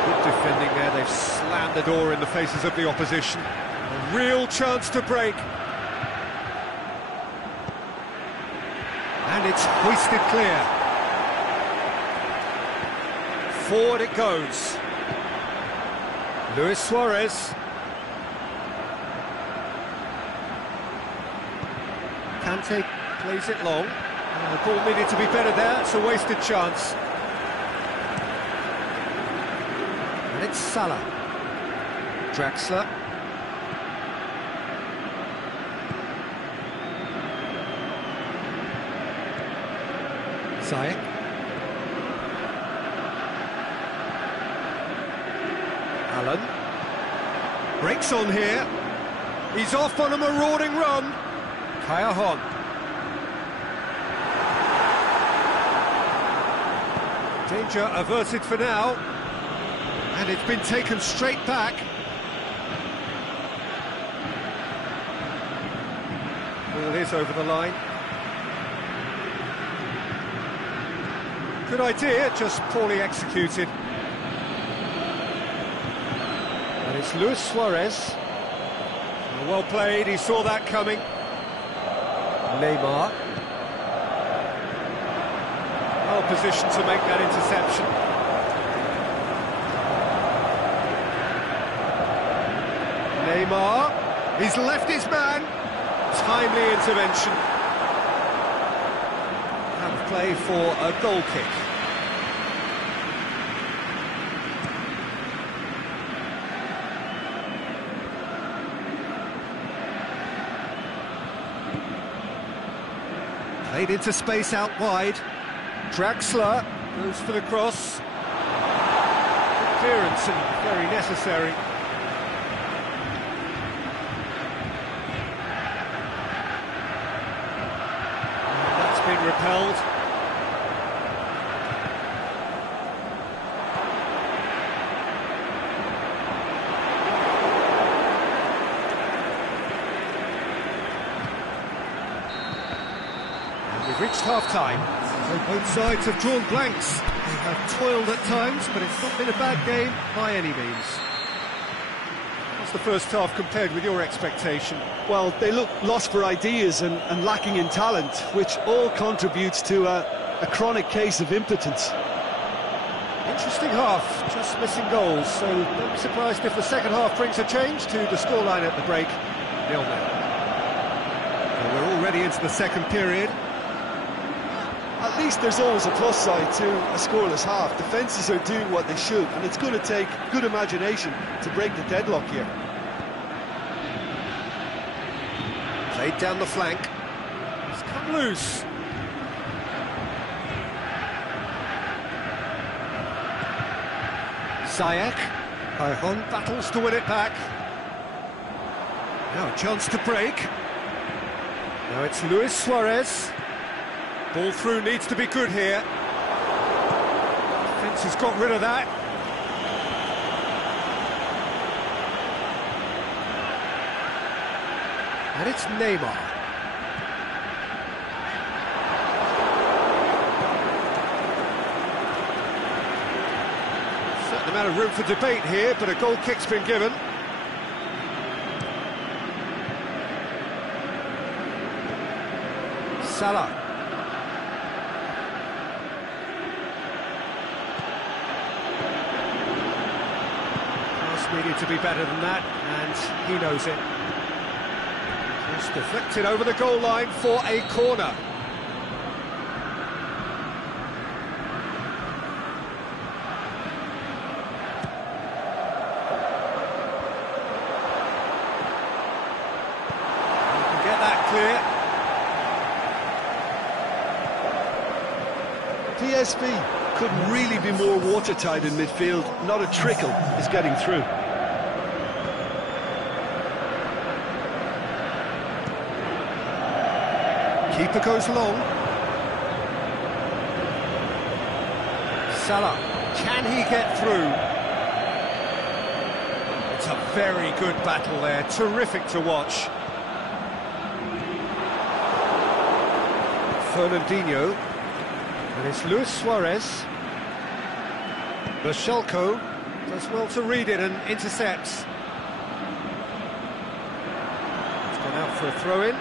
Good defending there. They've slammed the door in the faces of the opposition. A real chance to break. And it's hoisted clear. Forward it goes. Luis Suarez. Kante plays it long. The ball needed to be better there. It's a wasted chance. And it's Salah. Draxler. Ziyech. Allen. Breaks on here. He's off on a marauding run. Kaya. Danger averted for now. And it's been taken straight back. Ball is over the line. Good idea, just poorly executed. And it's Luis Suarez. Well played, he saw that coming. Neymar. Well positioned to make that interception. Neymar, he's left his man. Timely intervention. Out of play for a goal kick. Played into space out wide. Draxler goes for the cross. Clearance and very necessary. That's been repelled. We've reached half-time, so both sides have drawn blanks. They have toiled at times, but it's not been a bad game by any means. What's the first half compared with your expectation? Well, they look lost for ideas and lacking in talent, which all contributes to a chronic case of impotence. Interesting half, just missing goals, so don't be surprised if the second half brings a change to the scoreline at the break, 0-0. So we're already into the second period. At least there's always a plus side to a scoreless half. Defences are doing what they should, and it's going to take good imagination to break the deadlock here. Played down the flank. It's come loose. Ziyech. Cajon battles to win it back. Now a chance to break. Now it's Luis Suarez. Ball through needs to be good here. Defence has got rid of that. And it's Neymar. Certain amount of room for debate here, but a goal kick's been given. Salah. Needed to be better than that, and he knows it. Just deflected over the goal line for a corner. You can get that clear. PSV couldn't really be more watertight in midfield. Not a trickle is getting through. Keeper goes long. Salah, can he get through? It's a very good battle there, terrific to watch. Fernandinho, and it's Luis Suarez. Berchelko does well to read it and intercepts. It's gone out for a throw-in.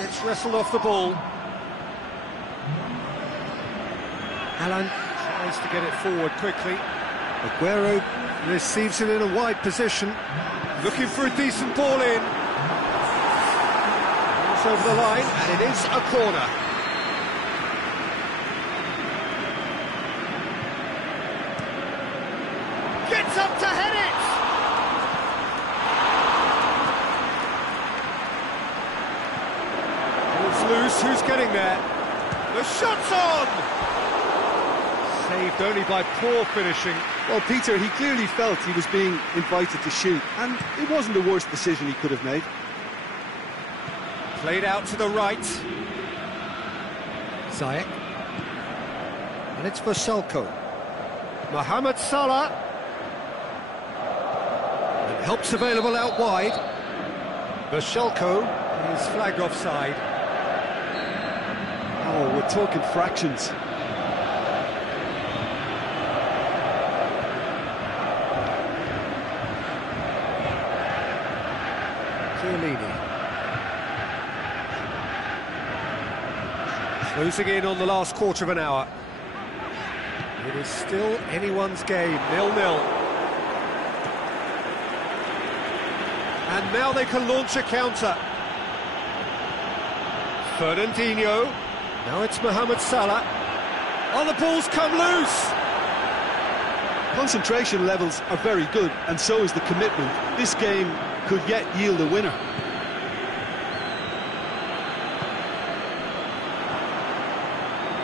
It's wrestled off the ball. Alan tries to get it forward quickly. Aguero receives it in a wide position. Looking for a decent ball in. It's over the line, and it is a corner. Gets up to head it! Loose, who's getting there? The shot's on! Saved only by poor finishing. Well, Peter, he clearly felt he was being invited to shoot, and it wasn't the worst decision he could have made. Played out to the right. Ziyech. And it's Berchelko. Mohamed Salah. And help's available out wide. Bashelko is flagged offside. Oh, we're talking fractions. Chiellini. Closing in on the last quarter of an hour. It is still anyone's game, 0-0. And now they can launch a counter. Fernandinho. Now it's Mohamed Salah. Oh, the ball's come loose! Concentration levels are very good, and so is the commitment. This game could yet yield a winner.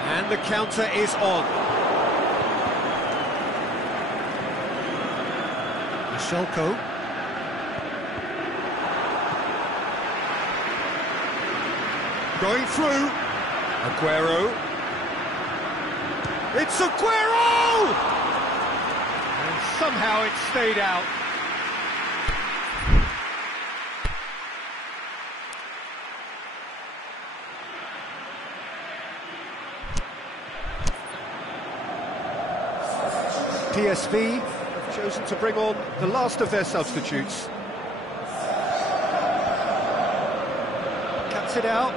And the counter is on. Bashelko. Going through. Aguero. It's Aguero! And somehow it stayed out. PSV have chosen to bring on the last of their substitutes. Cuts it out.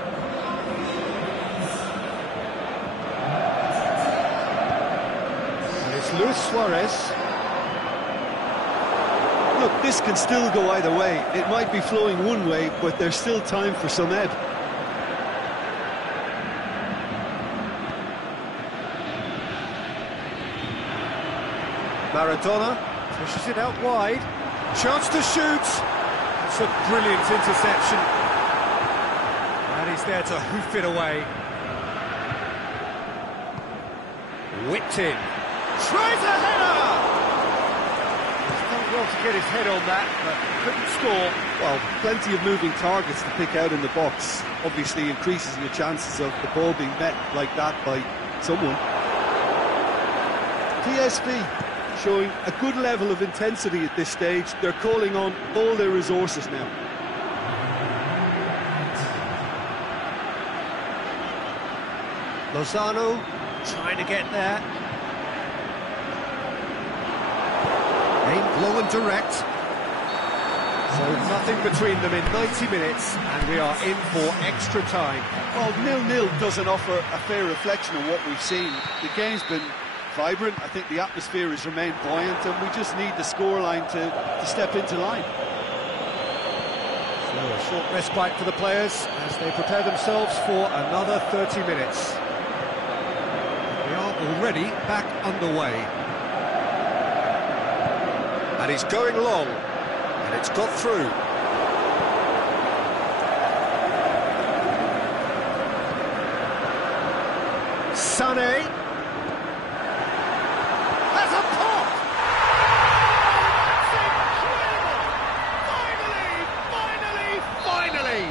And it's Luis Suarez. Look, this can still go either way. It might be flowing one way, but there's still time for some ebb. Maradona pushes it out wide. Chance to shoot. It's a brilliant interception. And he's there to hoof it away. Whipped in. Tries a header! He's done well to get his head on that, but couldn't score. Well, plenty of moving targets to pick out in the box. Obviously increases your chances of the ball being met like that by someone. PSV showing a good level of intensity at this stage. They're calling on all their resources now. Lozano trying to get there. Aimed low and direct. So nothing between them in 90 minutes, and we are in for extra time. Well, 0-0 doesn't offer a fair reflection of what we've seen. The game's been vibrant. I think the atmosphere has remained buoyant, and we just need the scoreline to step into line. So a short respite for the players as they prepare themselves for another 30 minutes. We are already back underway. And he's going long, and it's got through. Sané. Has a pop! That's incredible! Finally!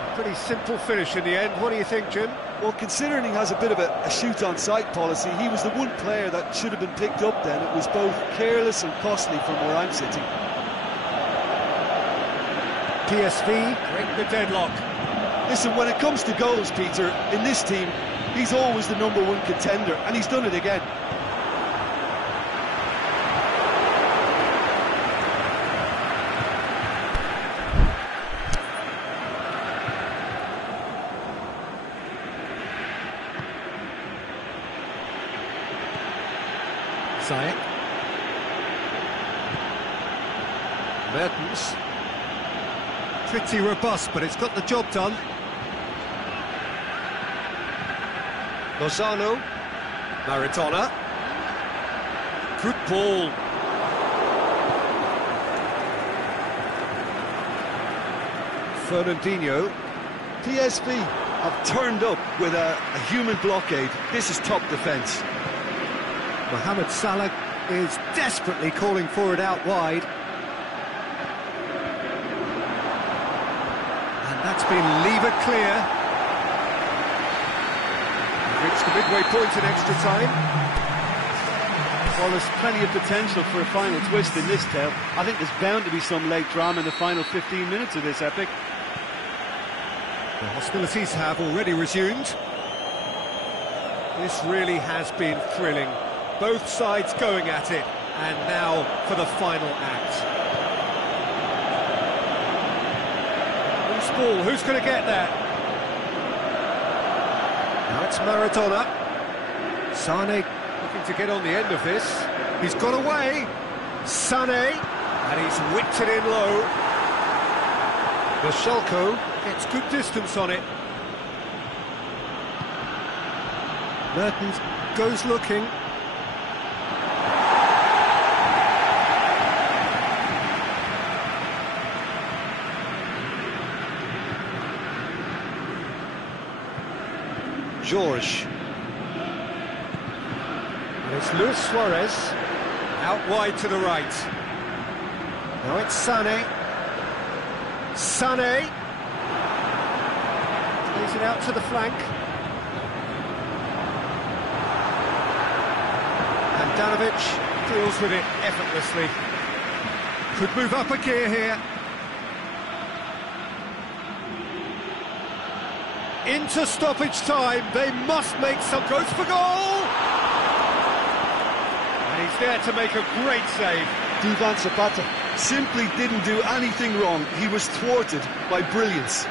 A pretty simple finish in the end. What do you think, Jim? Well, considering he has a bit of a shoot-on-sight policy, he was the one player that should have been picked up then. It was both careless and costly from where I'm sitting. PSV break the deadlock. Listen, when it comes to goals, Peter, in this team, he's always the #1 contender, and he's done it again. Ziyech. Mertens. Pretty robust, but it's got the job done. Lozano. Maradona. Good ball. Fernandinho. PSV have turned up with a human blockade. This is top defence. Mohamed Salah is desperately calling for it out wide. And that's been levered clear. Reached the midway point in extra time. Well, there's plenty of potential for a final twist in this tale. I think there's bound to be some late drama in the final 15 minutes of this epic. The hostilities have already resumed. This really has been thrilling. Both sides going at it, and now for the final act. Loose ball, who's going to get that? Now it's Maradona. Sane looking to get on the end of this. He's got away. Sane, and he's whipped it in low. Shalko gets good distance on it. Mertens goes looking. George. And it's Luis Suarez. Out wide to the right. Now it's Sane. Sane. Plays it out to the flank. Danovic deals with it effortlessly. Could move up a gear here. Into stoppage time, they must make some. Goes for goal! And he's there to make a great save. Duvan Zapata simply didn't do anything wrong. He was thwarted by brilliance.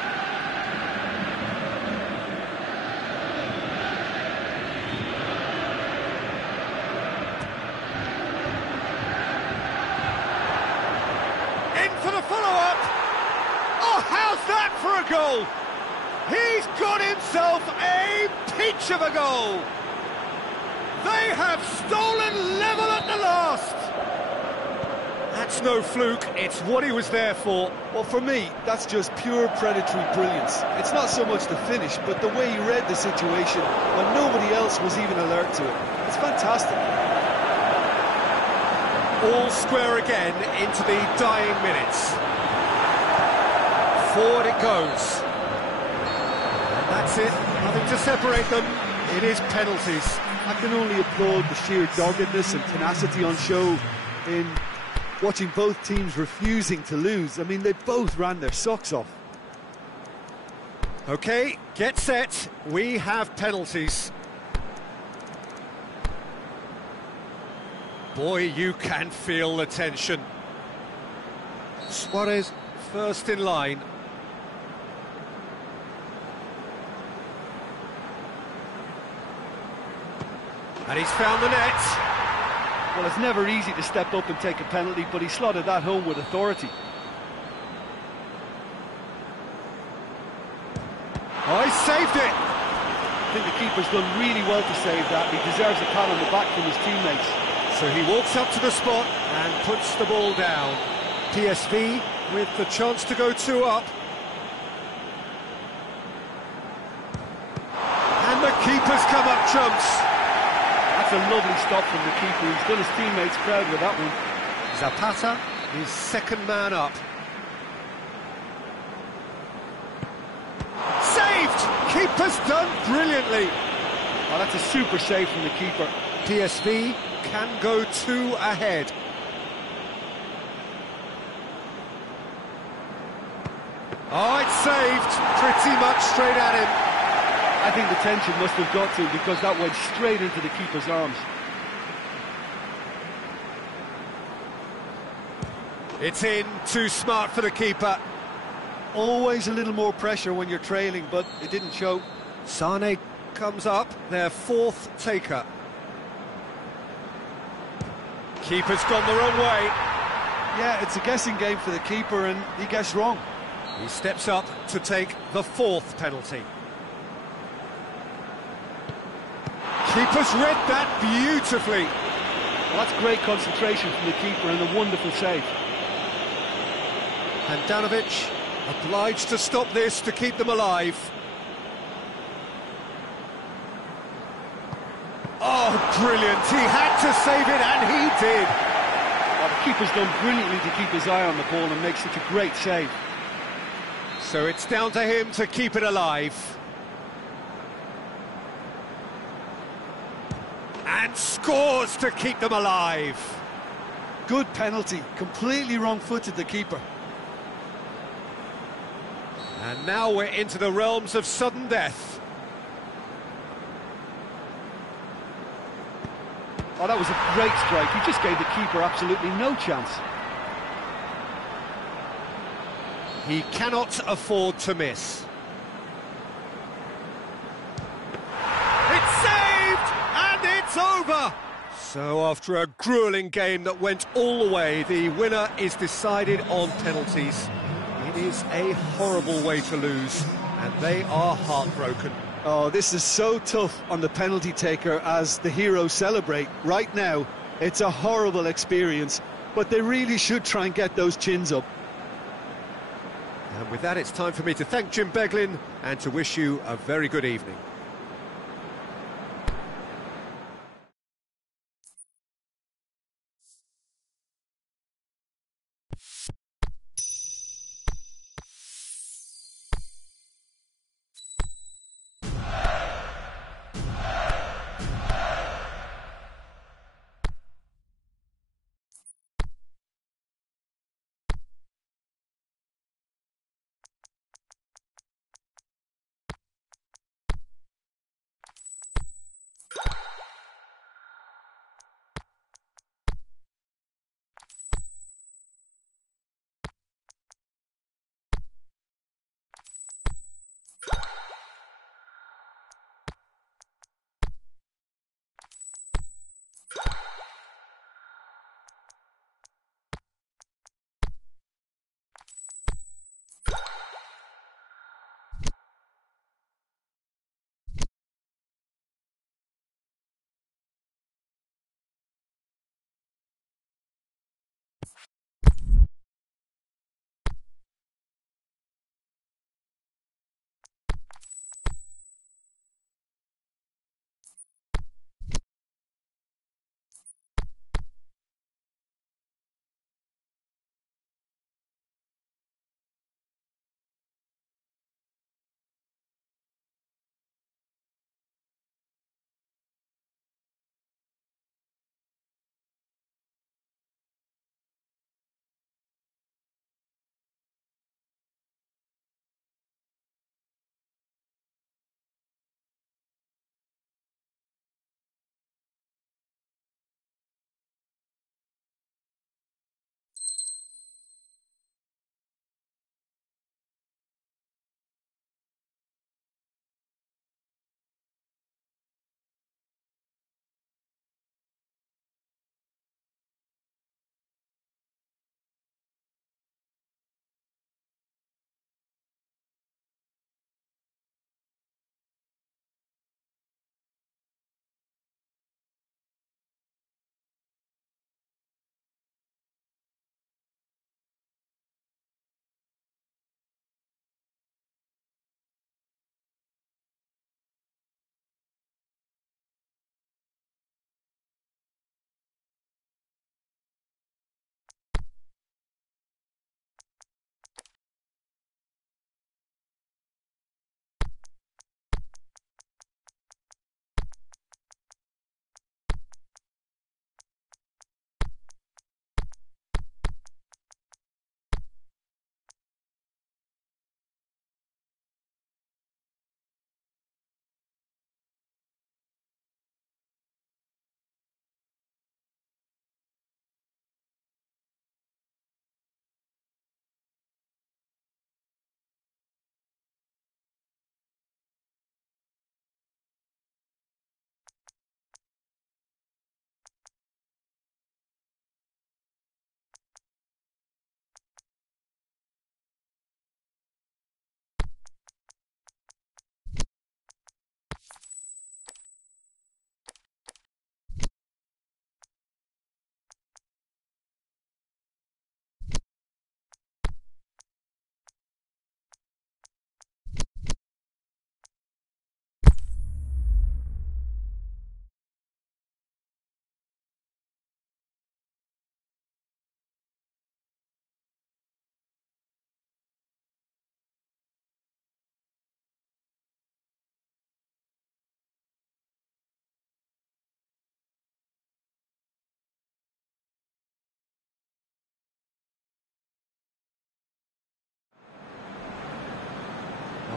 For the follow-up! Oh, how's that for a goal? He's got himself a peach of a goal! They have stolen level at the last! That's no fluke, it's what he was there for. Well, for me, that's just pure predatory brilliance. It's not so much the finish, but the way he read the situation when nobody else was even alert to it. It's fantastic. All square again into the dying minutes. Forward it goes. And that's it, nothing to separate them. It is penalties. I can only applaud the sheer doggedness and tenacity on show in watching both teams refusing to lose. I mean, they both ran their socks off. OK, get set. We have penalties. Boy, you can feel the tension. Suarez first in line. And he's found the net. Well, it's never easy to step up and take a penalty, but he slotted that home with authority. Oh, he saved it! I think the keeper's done really well to save that. He deserves a pat on the back from his teammates. So he walks up to the spot and puts the ball down. PSV with the chance to go 2 up. And the keeper's come up trumps. That's a lovely stop from the keeper. He's done his teammates proud with that one. Zapata is second man up. Saved! Keeper's done brilliantly. Oh, that's a super save from the keeper. PSV can go 2 ahead. Oh, it's saved. Pretty much straight at him. I think the tension must have got to, because that went straight into the keeper's arms. It's in, too smart for the keeper. Always a little more pressure when you're trailing, but it didn't show. Sane comes up, their 4th taker. Keeper's gone the wrong way. Yeah, it's a guessing game for the keeper, and he guessed wrong. He steps up to take the 4th penalty. Keeper's read that beautifully. Well, that's great concentration from the keeper and a wonderful save. And Danovic obliged to stop this to keep them alive. Oh, brilliant. He had to save it, and he did. Well, the keeper's done brilliantly to keep his eye on the ball and make such a great save. So it's down to him to keep it alive. And scores to keep them alive. Good penalty, completely wrong-footed the keeper. And now we're into the realms of sudden death. Oh, that was a great strike. He just gave the keeper absolutely no chance. He cannot afford to miss. It's saved, and it's over. So after a gruelling game that went all the way, the winner is decided on penalties. It is a horrible way to lose, and they are heartbroken. Oh, this is so tough on the penalty taker as the heroes celebrate. Right now, it's a horrible experience, but they really should try and get those chins up. And with that, it's time for me to thank Jim Beglin and to wish you a very good evening.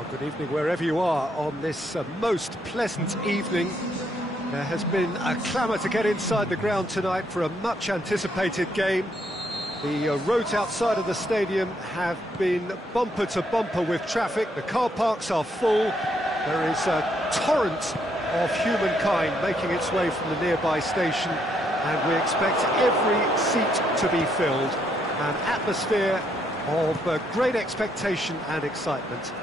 Well, good evening wherever you are on this most pleasant evening. There has been a clamour to get inside the ground tonight for a much anticipated game. The roads outside of the stadium have been bumper to bumper with traffic. The car parks are full. There is a torrent of humankind making its way from the nearby station, and we expect every seat to be filled. An atmosphere of great expectation and excitement.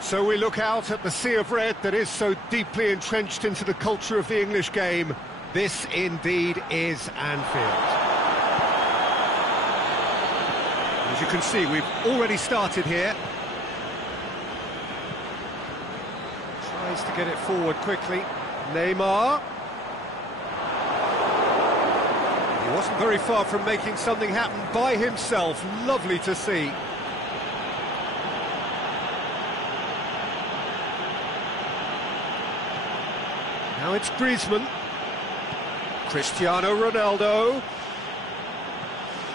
So we look out at the sea of red that is so deeply entrenched into the culture of the English game. This indeed is Anfield. As you can see, we've already started here. Tries to get it forward quickly. Neymar. He wasn't very far from making something happen by himself. Lovely to see. Now it's Griezmann. Cristiano Ronaldo.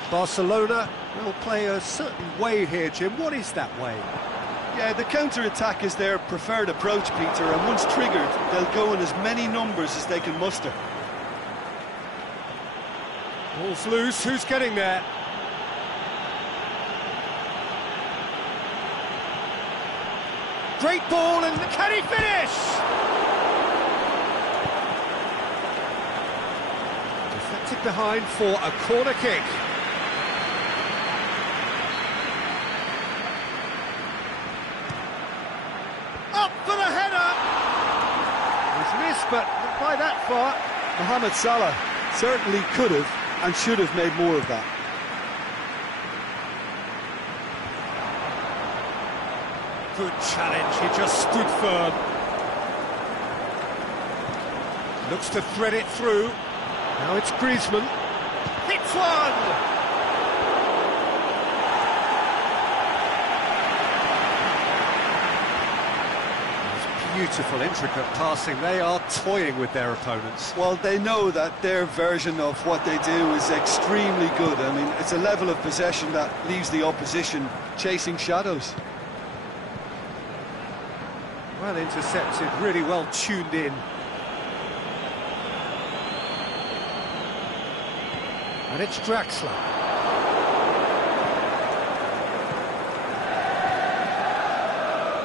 Barcelona will play a certain way here, Jim. What is that way? Yeah, the counter-attack is their preferred approach, Peter, and once triggered, they'll go in as many numbers as they can muster. Ball's loose, who's getting there? Great ball, and can he finish? Deflected behind for a corner kick. Up for the header! He's missed, but not by that far. Mohamed Salah certainly could have and should have made more of that. Good challenge, he just stood firm. Looks to thread it through. Now it's Griezmann. Hits one! Beautiful, intricate passing. They are toying with their opponents. Well, they know that their version of what they do is extremely good. I mean, it's a level of possession that leaves the opposition chasing shadows. Well intercepted, really well tuned in. And it's Draxler.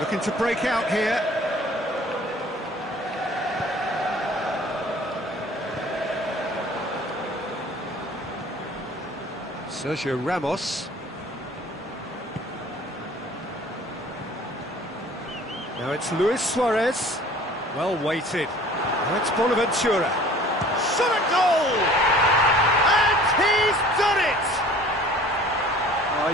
Looking to break out here. Sergio Ramos. Now it's Luis Suarez. Well weighted. Now it's Bonaventura. Shot a goal! And he's done it!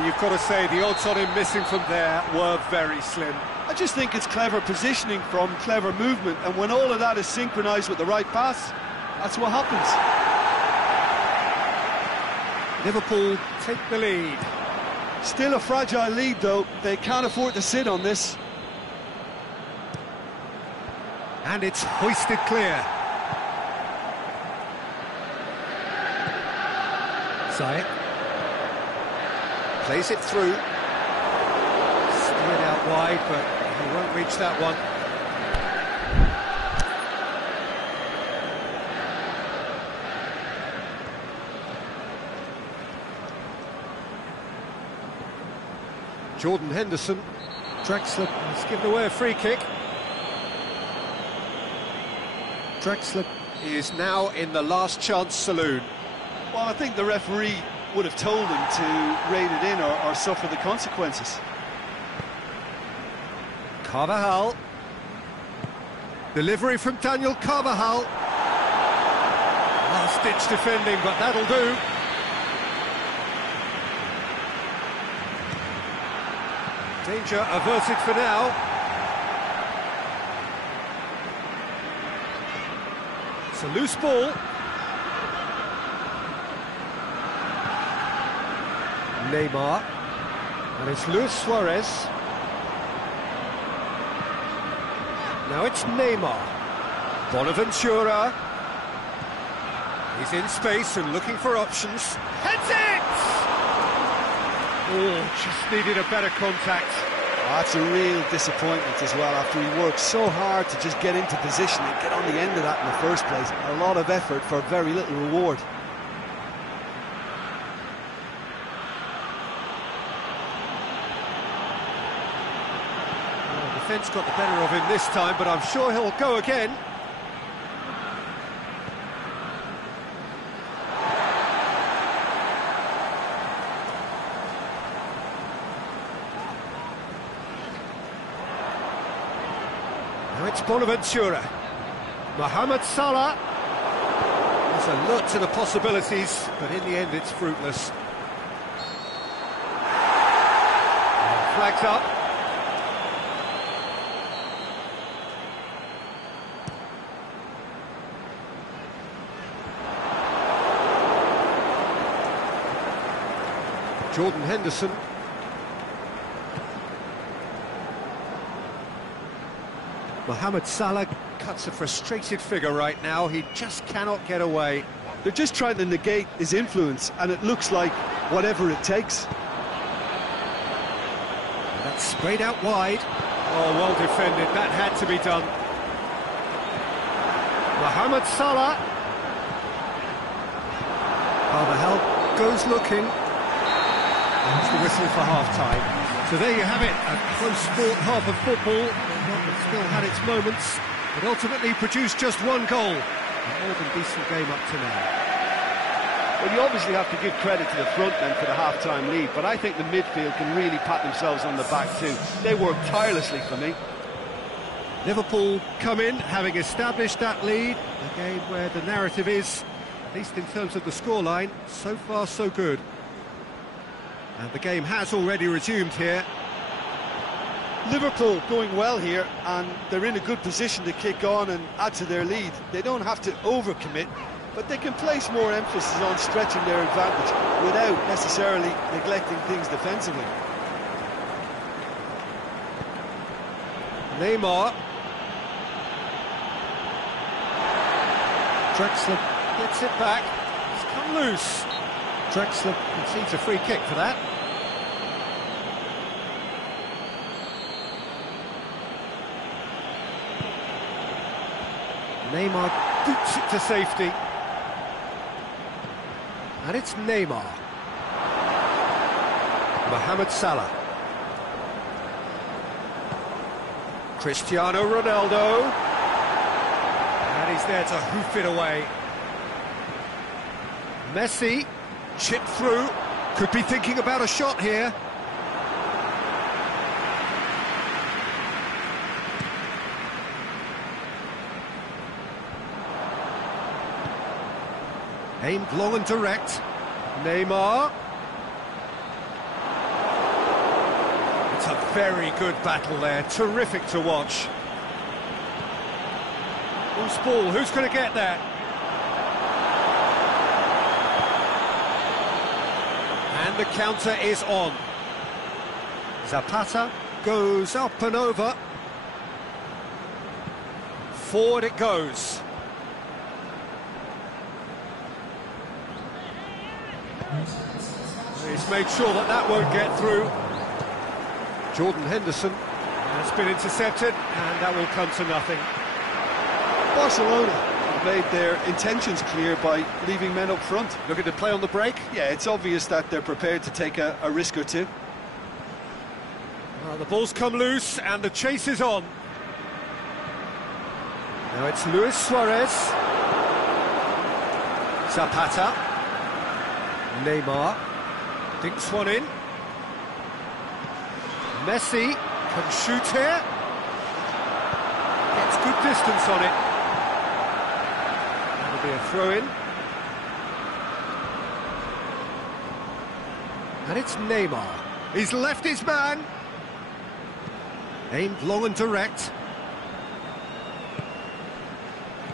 You've got to say the odds on him missing from there were very slim. I just think it's clever positioning from clever movement, and when all of that is synchronised with the right pass, that's what happens. Liverpool take the lead. Still a fragile lead, though. They can't afford to sit on this. And it's hoisted clear. Zayek plays it through. Steered out wide, but he won't reach that one. Jordan Henderson. Draxler has given away a free kick. Draxler is now in the last chance saloon. Well, I think the referee would have told him to rein it in or suffer the consequences. Carvajal. Delivery from Daniel Carvajal. Last-ditch defending, but that'll do. Danger averted for now. It's a loose ball. Neymar. And it's Luis Suarez. Now it's Neymar. Bonaventura. He's in space and looking for options. Heads it! Oh, just needed a better contact. That's a real disappointment as well, after he worked so hard to just get into position and get on the end of that in the first place. A lot of effort for very little reward. Well, the defence got the better of him this time, but I'm sure he'll go again. Now it's Bonaventura. Mohamed Salah. There's a lot to the possibilities, but in the end it's fruitless. Flags up. Jordan Henderson. Mohamed Salah cuts a frustrated figure right now. He just cannot get away. They're just trying to negate his influence, and it looks like whatever it takes. That's sprayed out wide. Oh, well defended. That had to be done. Mohamed Salah. Carvajal goes looking. There's the whistle for half-time. So there you have it, a close-fought half of football. One that still had its moments, but ultimately produced just one goal. A more than decent game up to now. Well, you obviously have to give credit to the front men for the half-time lead, but I think the midfield can really pat themselves on the back too. They worked tirelessly for me. Liverpool come in, having established that lead. A game where the narrative is, at least in terms of the scoreline, so far so good. And the game has already resumed here. Liverpool going well here, and they're in a good position to kick on and add to their lead. They don't have to overcommit, but they can place more emphasis on stretching their advantage without necessarily neglecting things defensively. Neymar. Drexler gets it back. It's come loose. Drexler concedes a free kick for that. Neymar boots it to safety. And it's Neymar. Mohamed Salah. Cristiano Ronaldo. And he's there to hoof it away. Messi, chipped through, could be thinking about a shot here. Aimed long and direct. Neymar. It's a very good battle there, terrific to watch. Loose ball, who's going to get that? And the counter is on. Zapata goes up and over. Forward it goes. He's made sure that that won't get through. Jordan Henderson has been intercepted, and that will come to nothing. Barcelona have made their intentions clear by leaving men up front. Looking to play on the break. Yeah, it's obvious that they're prepared to take a risk or two. Well, the ball's come loose, and the chase is on. Now it's Luis Suarez. Zapata. Neymar. Dinks one in. Messi can shoot here. Gets good distance on it. That'll be a throw-in. And it's Neymar. He's left his man. Aimed long and direct.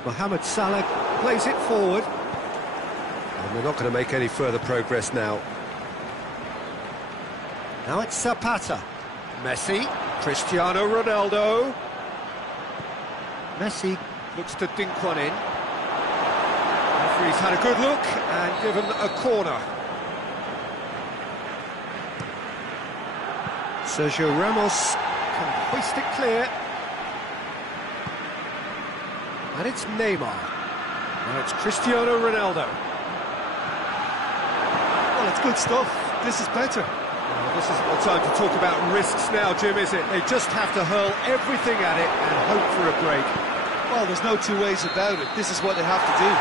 Mohamed Salah plays it forward. And we're not going to make any further progress now. Now it's Zapata. Messi. Cristiano Ronaldo. Messi looks to dink one in. Referee's had a good look and given a corner. Sergio Ramos hoist it clear. And it's Neymar. Now it's Cristiano Ronaldo. Well, it's good stuff. This is better. Well, this isn't the time to talk about risks now, Jim, is it? They just have to hurl everything at it and hope for a break. Well, there's no two ways about it. This is what they have to do.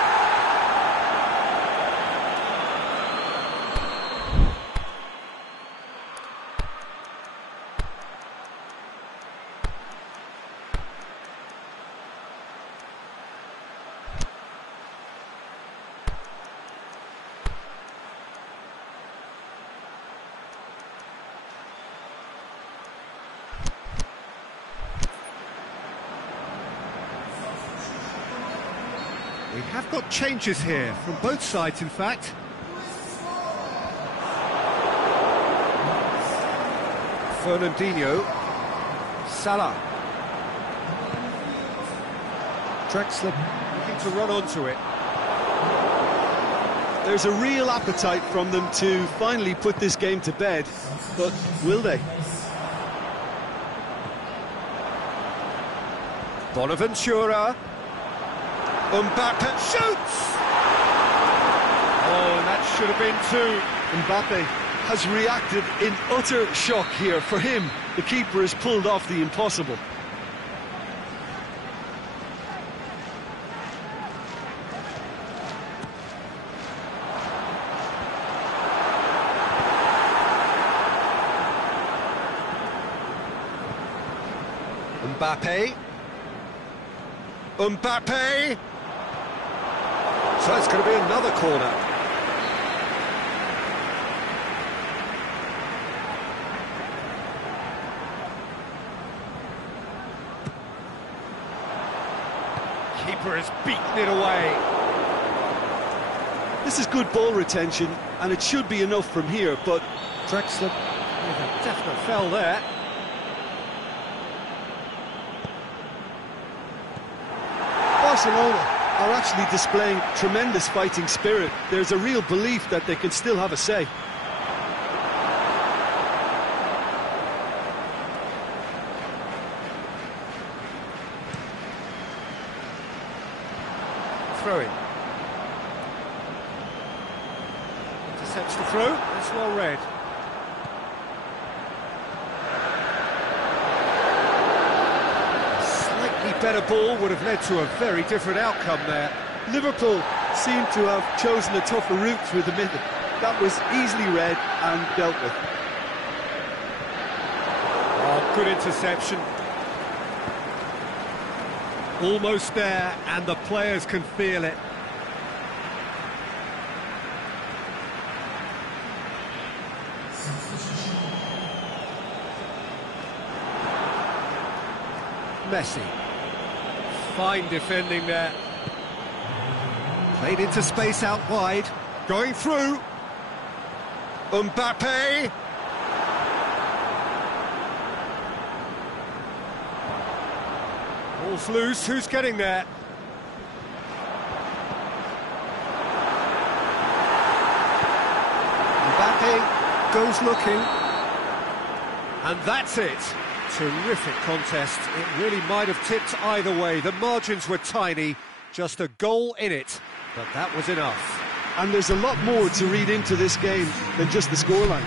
We have got changes here, from both sides in fact. Fernandinho, Salah. Drexler looking to run onto it. There's a real appetite from them to finally put this game to bed, but will they? Bonaventura. Mbappe shoots! Oh, and that should have been two. Mbappe has reacted in utter shock here. For him, the keeper has pulled off the impossible. Mbappe! So it's going to be another corner. Keeper has beaten it away. This is good ball retention, and it should be enough from here, but Drexler with a definite fell there. Barcelona are actually displaying tremendous fighting spirit. There's a real belief that they can still have a say. Throw in. Intercepts the throw. That's well read. Better ball would have led to a very different outcome there. Liverpool seem to have chosen a tougher route through the middle. That was easily read and dealt with. Oh, good interception. Almost there, and the players can feel it. Messi. Fine defending there. Played into space out wide. Going through. Mbappe. Ball's loose. Who's getting there? Mbappe goes looking. And that's it. Terrific contest. It really might have tipped either way. The margins were tiny, just a goal in it, but that was enough. And there's a lot more to read into this game than just the scoreline.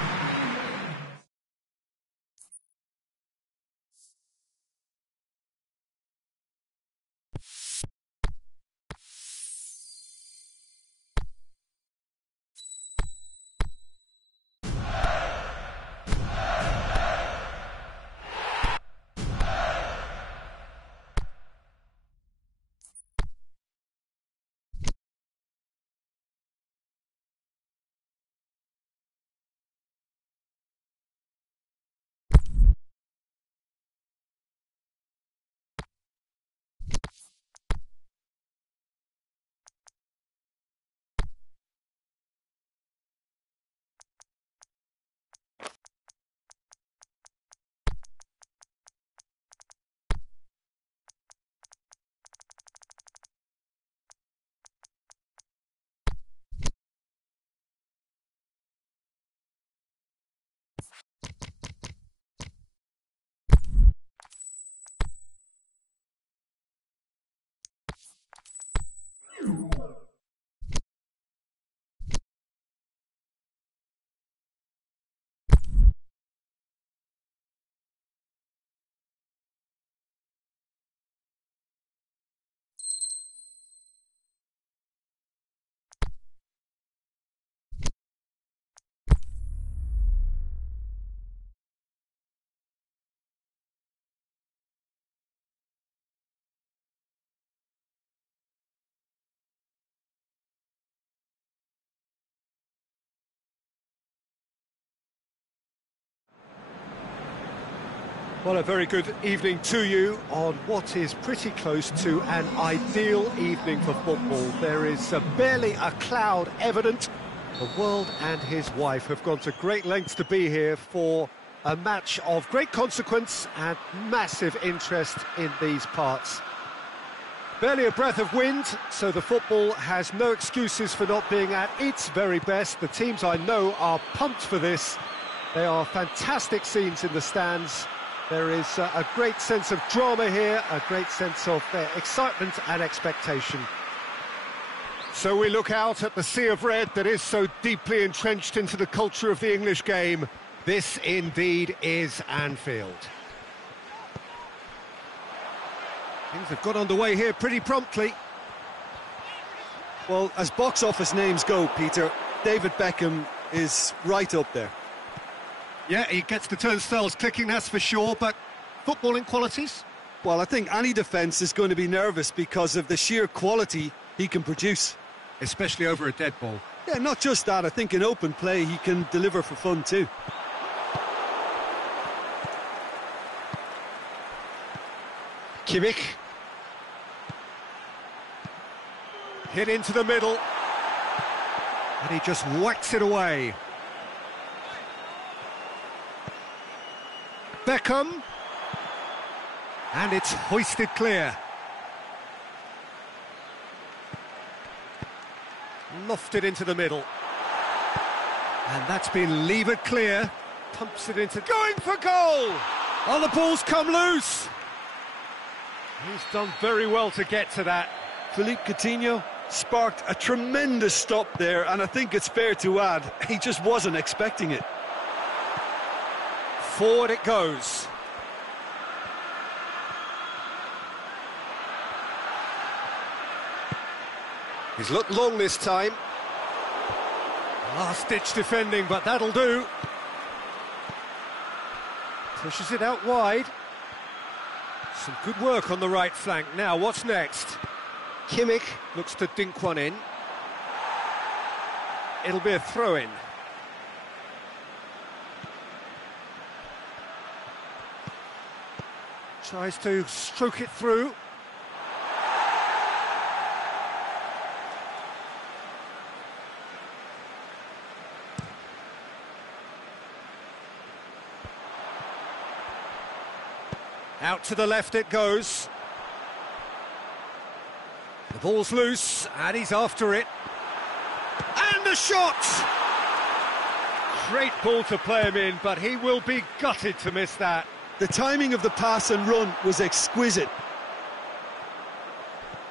Well, a very good evening to you on what is pretty close to an ideal evening for football. There is barely a cloud evident. The world and his wife have gone to great lengths to be here for a match of great consequence and massive interest in these parts. Barely a breath of wind, so the football has no excuses for not being at its very best. The teams I know are pumped for this. They are fantastic scenes in the stands. There is a great sense of drama here, a great sense of excitement and expectation. So we look out at the sea of red that is so deeply entrenched into the culture of the English game. This indeed is Anfield. Things have got underway here pretty promptly. Well, as box office names go, Peter, David Beckham is right up there. Yeah, he gets the turnstiles clicking, that's for sure, but footballing qualities? Well, I think any defence is going to be nervous because of the sheer quality he can produce. Especially over a dead ball. Yeah, not just that, I think in open play he can deliver for fun too. Kimmich. Hit into the middle. And he just whacks it away. Beckham. And it's hoisted clear. Lofted into the middle. And that's been levered clear. Pumps it into... Going for goal! Oh, the ball's come loose! He's done very well to get to that. Philippe Coutinho sparked a tremendous stop there, and I think it's fair to add, he just wasn't expecting it. Forward it goes. He's looked long this time. Last-ditch defending, but that'll do. Pushes it out wide. Some good work on the right flank. Now, what's next? Kimmich looks to dink one in. It'll be a throw-in. Tries to stroke it through. Out to the left it goes. The ball's loose, and he's after it. And a shot! Great ball to play him in, but he will be gutted to miss that. The timing of the pass and run was exquisite.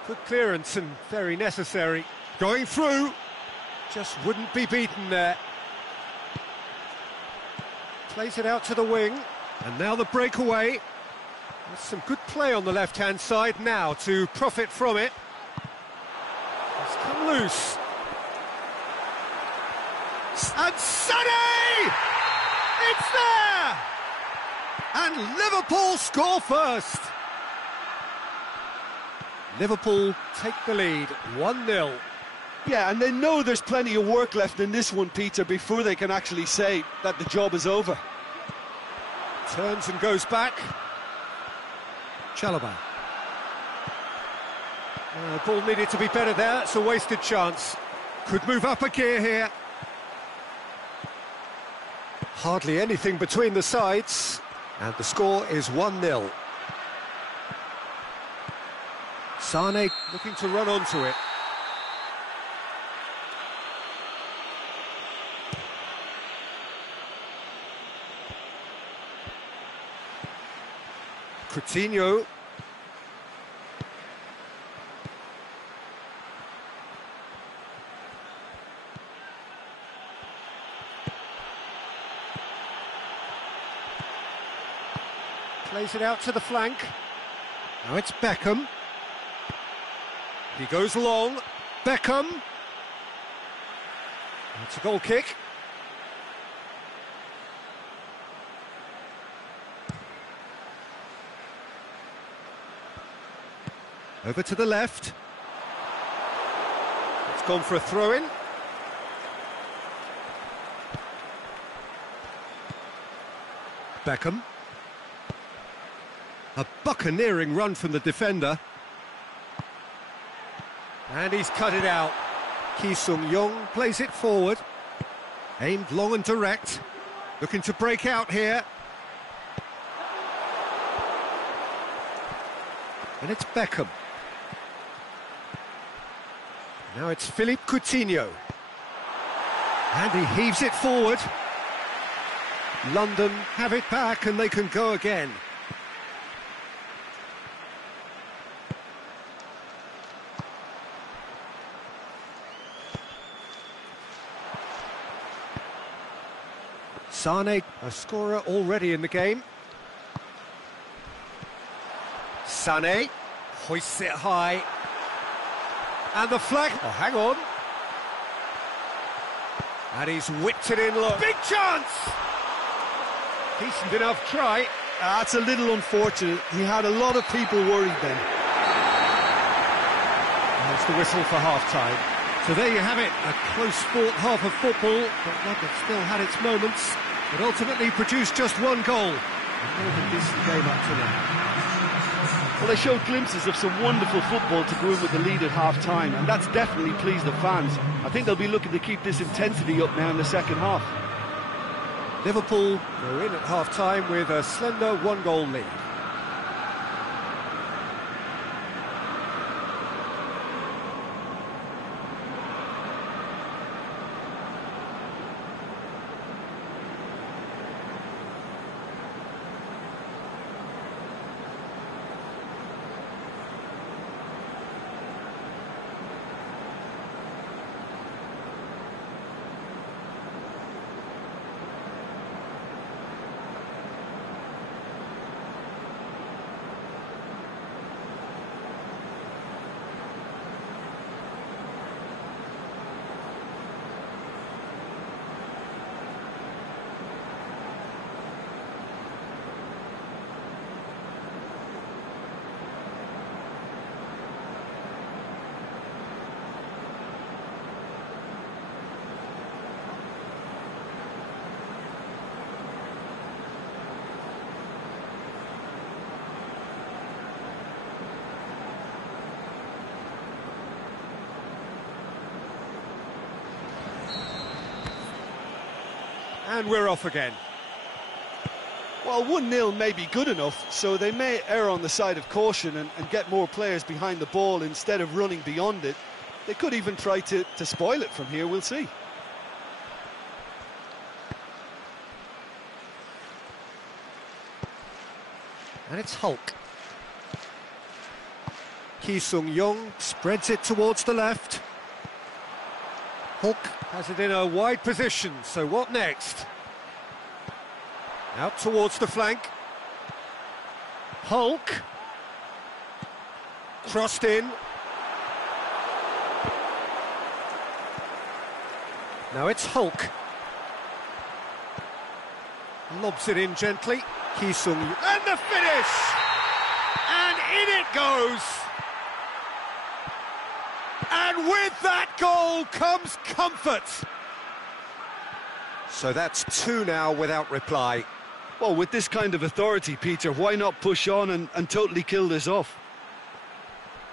Good clearance and very necessary. Going through, just wouldn't be beaten there. Plays it out to the wing, and now the breakaway. There's some good play on the left-hand side now to profit from it. It's come loose. And Sané! It's there! And Liverpool score first. Liverpool take the lead, 1-0. Yeah, and they know there's plenty of work left in this one, Peter, before they can actually say that the job is over. Turns and goes back. Chalobah. The ball needed to be better there, it's a wasted chance. Could move up a gear here. Hardly anything between the sides, and the score is 1-0. Sané looking to run onto it. Coutinho. Plays it out to the flank. Now it's Beckham. He goes long. Beckham. It's a goal kick. Over to the left. It's gone for a throw-in. Beckham. A buccaneering run from the defender. And he's cut it out. Ki Sung-young plays it forward. Aimed long and direct. Looking to break out here. And it's Beckham. Now it's Philippe Coutinho. And he heaves it forward. London have it back and they can go again. Sane, a scorer already in the game. Sane hoists it high. And the flag. Oh, hang on. And he's whipped it in low. Big chance! Decent enough try. That's a little unfortunate. He had a lot of people worried then. That's the whistle for half-time. So there you have it, a close-fought half of football, but one that still had its moments, but ultimately produced just one goal. Another decent game up to now. Well, they showed glimpses of some wonderful football to go in with the lead at half-time, and that's definitely pleased the fans. I think they'll be looking to keep this intensity up now in the second half. Liverpool go in at half-time with a slender one-goal lead. And we're off again. Well, 1-0 may be good enough, so they may err on the side of caution and get more players behind the ball instead of running beyond it. They could even try to spoil it from here, we'll see. And it's Hulk. Ki Sung-young spreads it towards the left. Hulk has it in a wide position, so what next? Out towards the flank. Hulk. Crossed in. Now it's Hulk. Lobs it in gently. Ki Sung-young. And the finish! And in it goes! And with that goal comes comfort. So that's two now without reply. Well, with this kind of authority, Peter, why not push on and totally kill this off?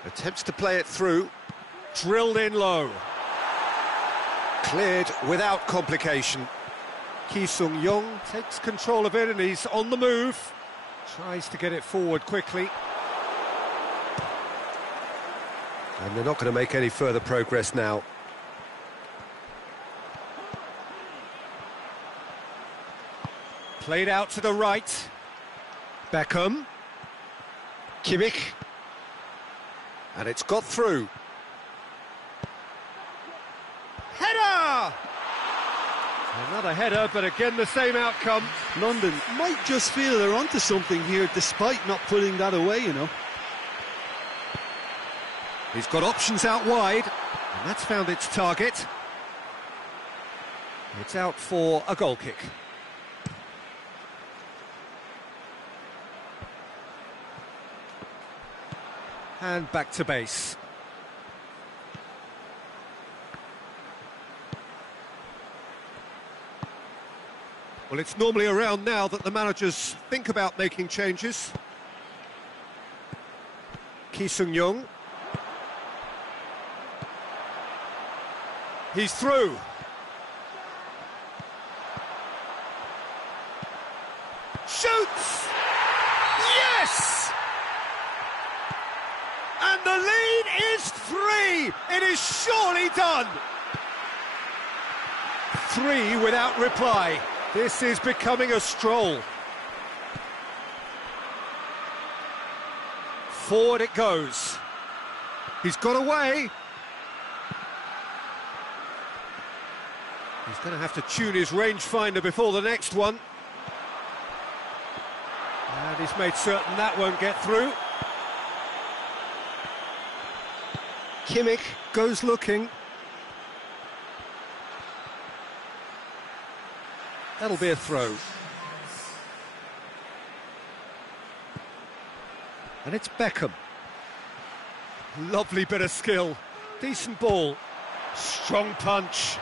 Attempts to play it through. Drilled in low. Cleared without complication. Ki Sung-young takes control of it and he's on the move. Tries to get it forward quickly. And they're not going to make any further progress now. Played out to the right. Beckham. Kimmich. And it's got through. Header! Another header, but again the same outcome. London might just feel they're onto something here despite not putting that away, you know. He's got options out wide, and that's found its target. It's out for a goal kick. And back to base. Well, it's normally around now that the managers think about making changes. Ki Sung-young. He's through. Shoots! Yes! And the lead is 3! It is surely done! 3 without reply. This is becoming a stroll. Forward it goes. He's got away. He's going to have to tune his rangefinder before the next one. And he's made certain that won't get through. Kimmich goes looking. That'll be a throw. And it's Beckham. Lovely bit of skill. Decent ball. Strong punch.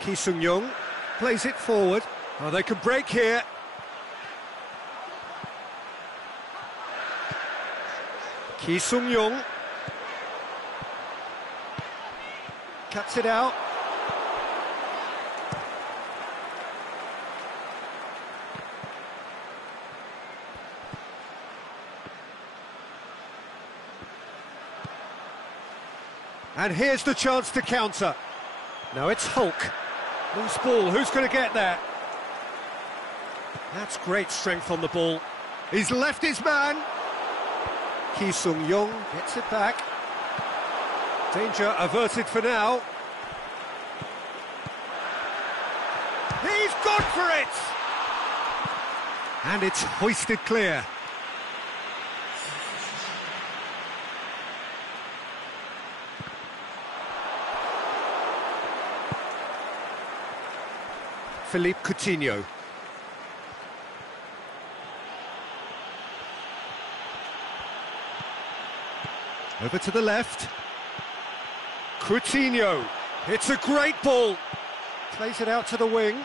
Ki Sung-young plays it forward. Oh, they can break here. Ki Sung-young cuts it out. And here's the chance to counter. Now it's Hulk. Loose ball, who's going to get there? That's great strength on the ball. He's left his man. Ki Sung-young gets it back. Danger averted for now. He's gone for it! And it's hoisted clear. Philippe Coutinho. Over to the left. Coutinho. It's a great ball. Plays it out to the wing.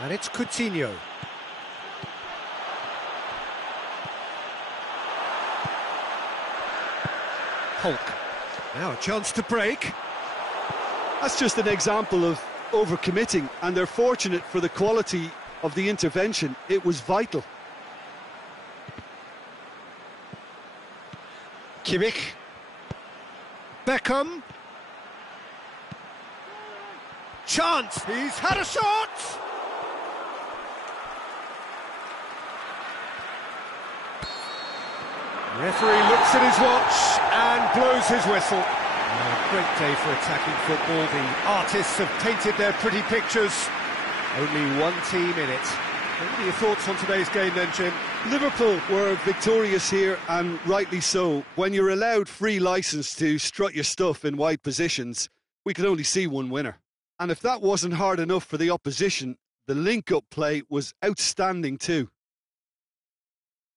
And it's Coutinho. Hulk. Now a chance to break. That's just an example of overcommitting, and they're fortunate for the quality of the intervention. It was vital. Kimmich. Beckham. Chance. He's had a shot. Referee looks at his watch and blows his whistle. Great day for attacking football. The artists have painted their pretty pictures. Only one team in it. What are your thoughts on today's game then, Jim? Liverpool were victorious here, and rightly so. When you're allowed free licence to strut your stuff in wide positions, we could only see one winner. And if that wasn't hard enough for the opposition, the link-up play was outstanding too.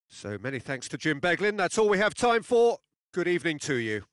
So many thanks to Jim Beglin. That's all we have time for. Good evening to you.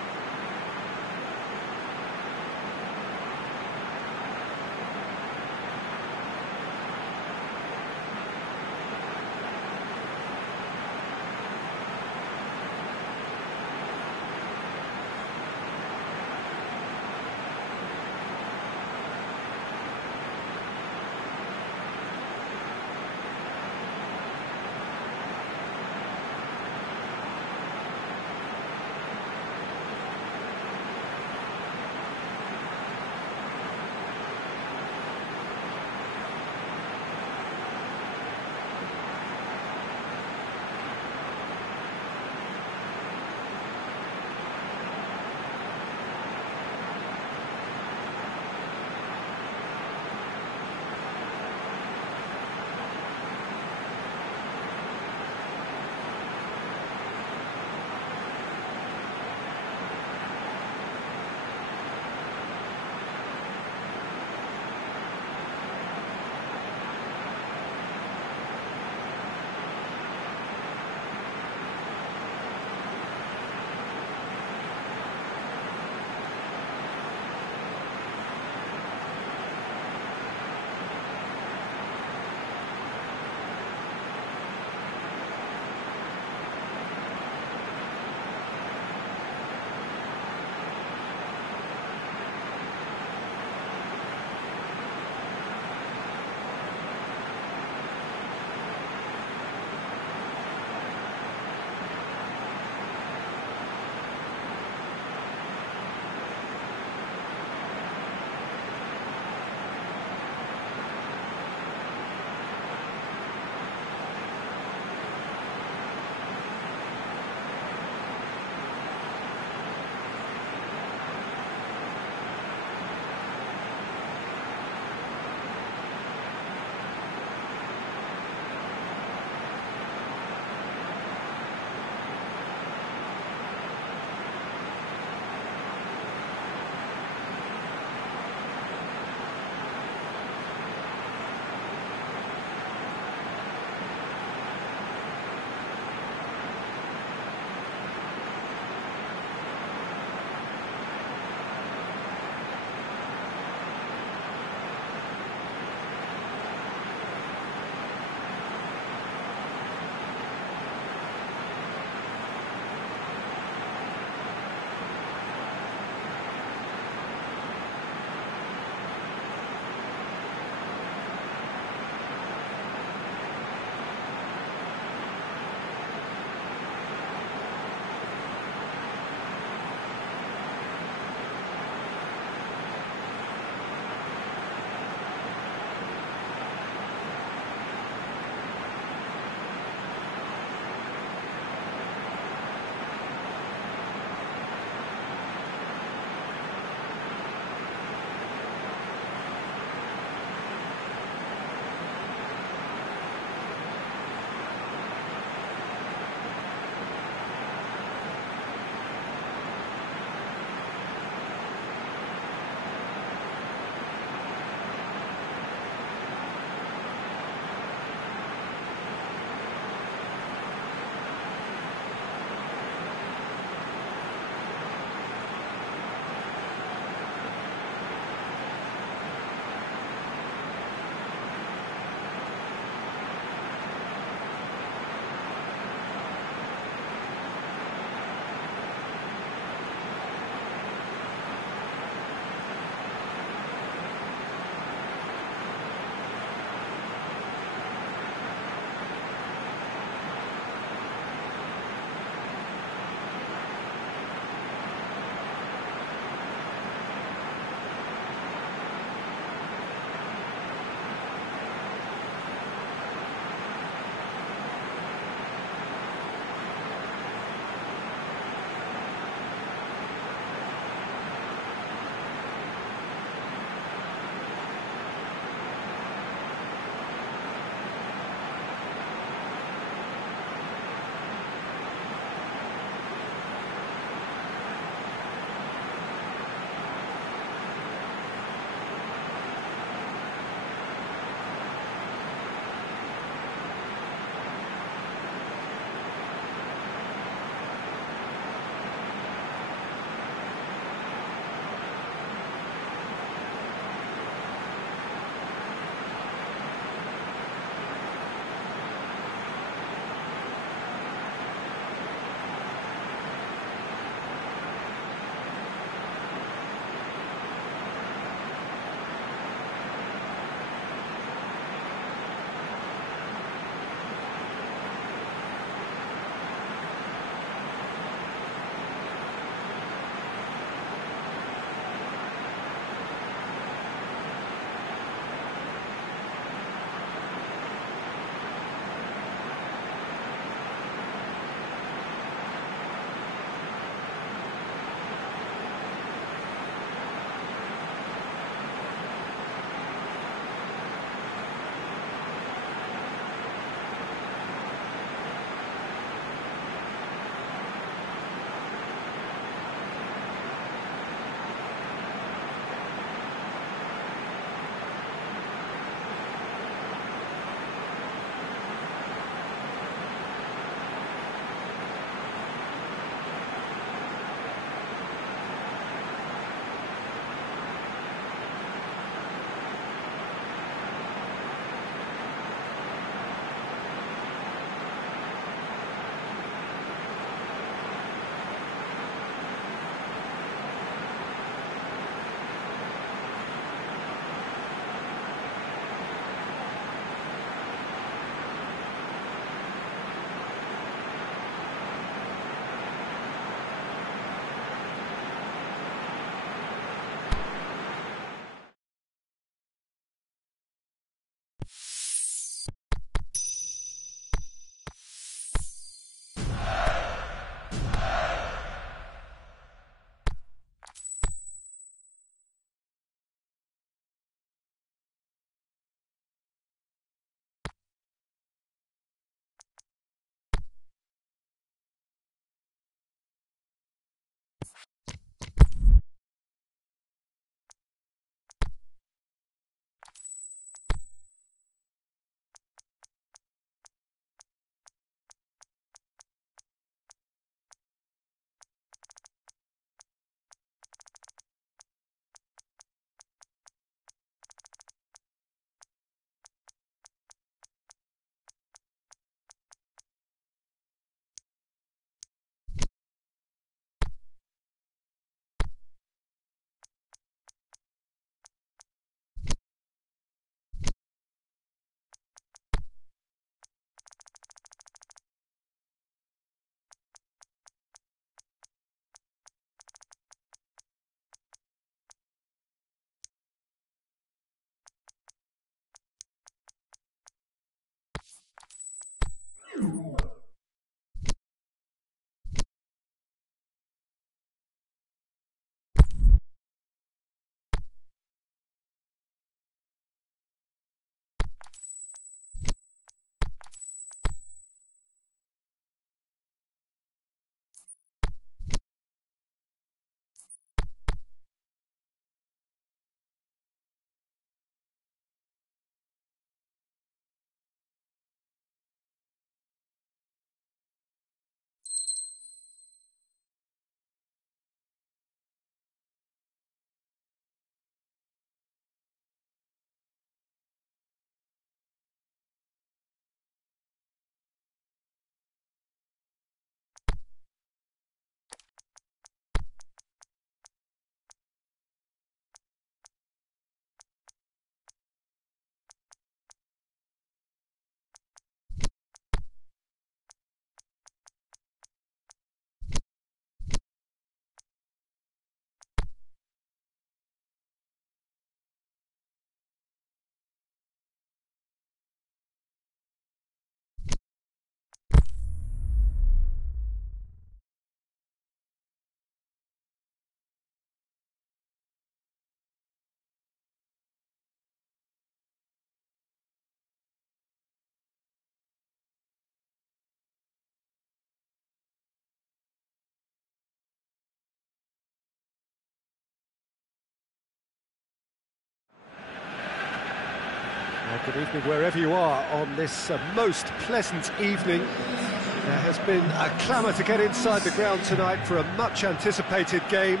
Good evening wherever you are on this most pleasant evening. There has been a clamour to get inside the ground tonight for a much anticipated game.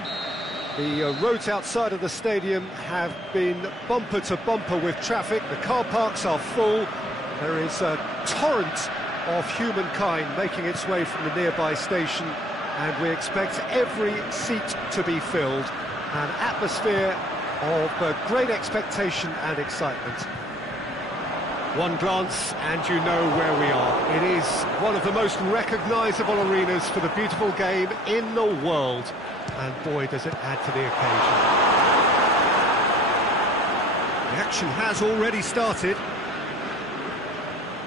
The roads outside of the stadium have been bumper to bumper with traffic. The car parks are full. There is a torrent of humankind making its way from the nearby station, and we expect every seat to be filled. An atmosphere of great expectation and excitement. One glance and you know where we are. It is one of the most recognisable arenas for the beautiful game in the world, and boy does it add to the occasion. The action has already started.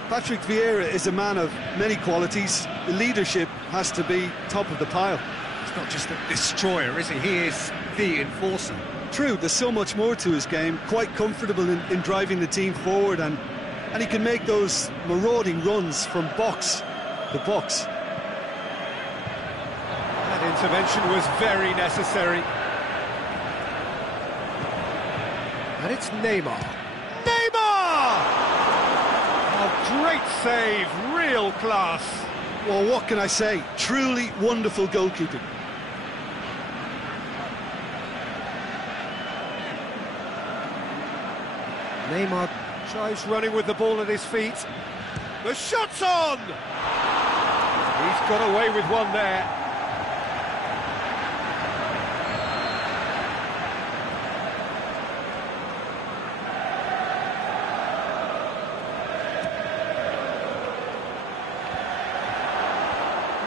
Patrick Vieira is a man of many qualities. The leadership has to be top of the pile. He's not just a destroyer, is he? He is the enforcer. True, there's so much more to his game. Quite comfortable in driving the team forward, and he can make those marauding runs from box to box. That intervention was very necessary. And it's Neymar. Neymar! Oh, great save, real class. Well, what can I say? Truly wonderful goalkeeping. Neymar tries running with the ball at his feet. The shot's on! He's got away with one there.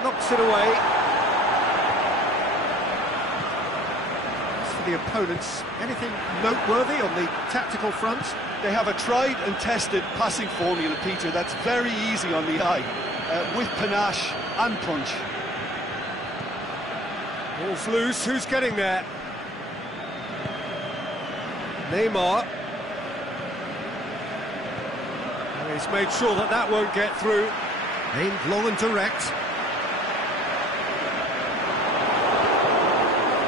Knocks it away. As for the opponents, anything noteworthy on the tactical front? They have a tried and tested passing formula, Peter, that's very easy on the eye, with panache and punch. Ball's loose, who's getting there? Neymar. Oh, he's made sure that that won't get through. Aimed long and direct.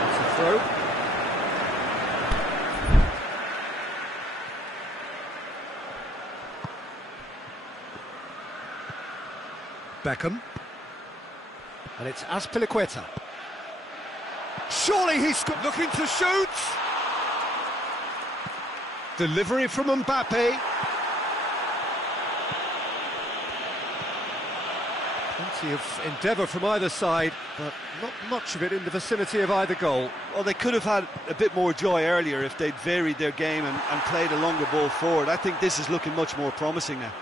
That's a throw. Beckham, and it's Azpilicueta. Surely he's looking to shoot. Delivery from Mbappe. Plenty of endeavour from either side, but not much of it in the vicinity of either goal. Well, they could have had a bit more joy earlier if they'd varied their game and played a longer ball forward. I think this is looking much more promising now.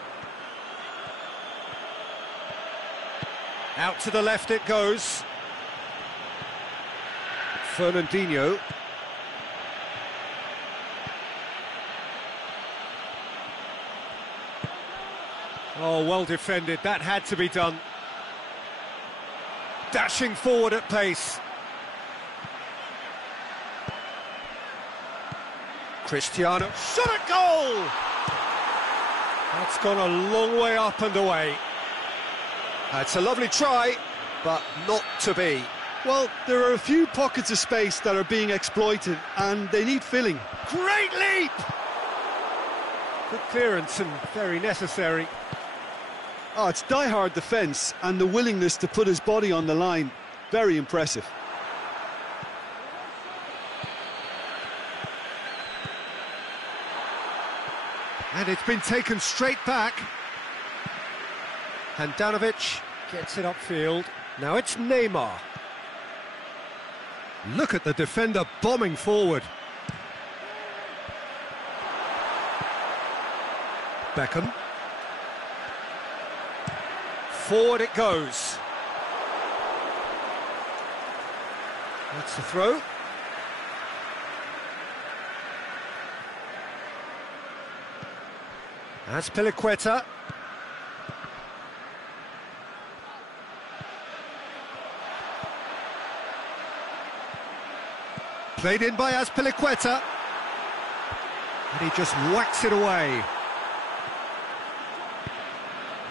Out to the left it goes. Fernandinho. Oh, well defended. That had to be done. Dashing forward at pace. Cristiano. Shot at goal! That's gone a long way up and away. It's a lovely try, but not to be. Well, there are a few pockets of space that are being exploited, and they need filling. Great leap! Good clearance and very necessary. Oh, it's die-hard defence, and the willingness to put his body on the line. Very impressive. And it's been taken straight back. Handanovic gets it upfield. Now it's Neymar. Look at the defender bombing forward. Beckham. Forward it goes. That's the throw. Azpilicueta. Played in by Azpilicueta. And he just whacks it away.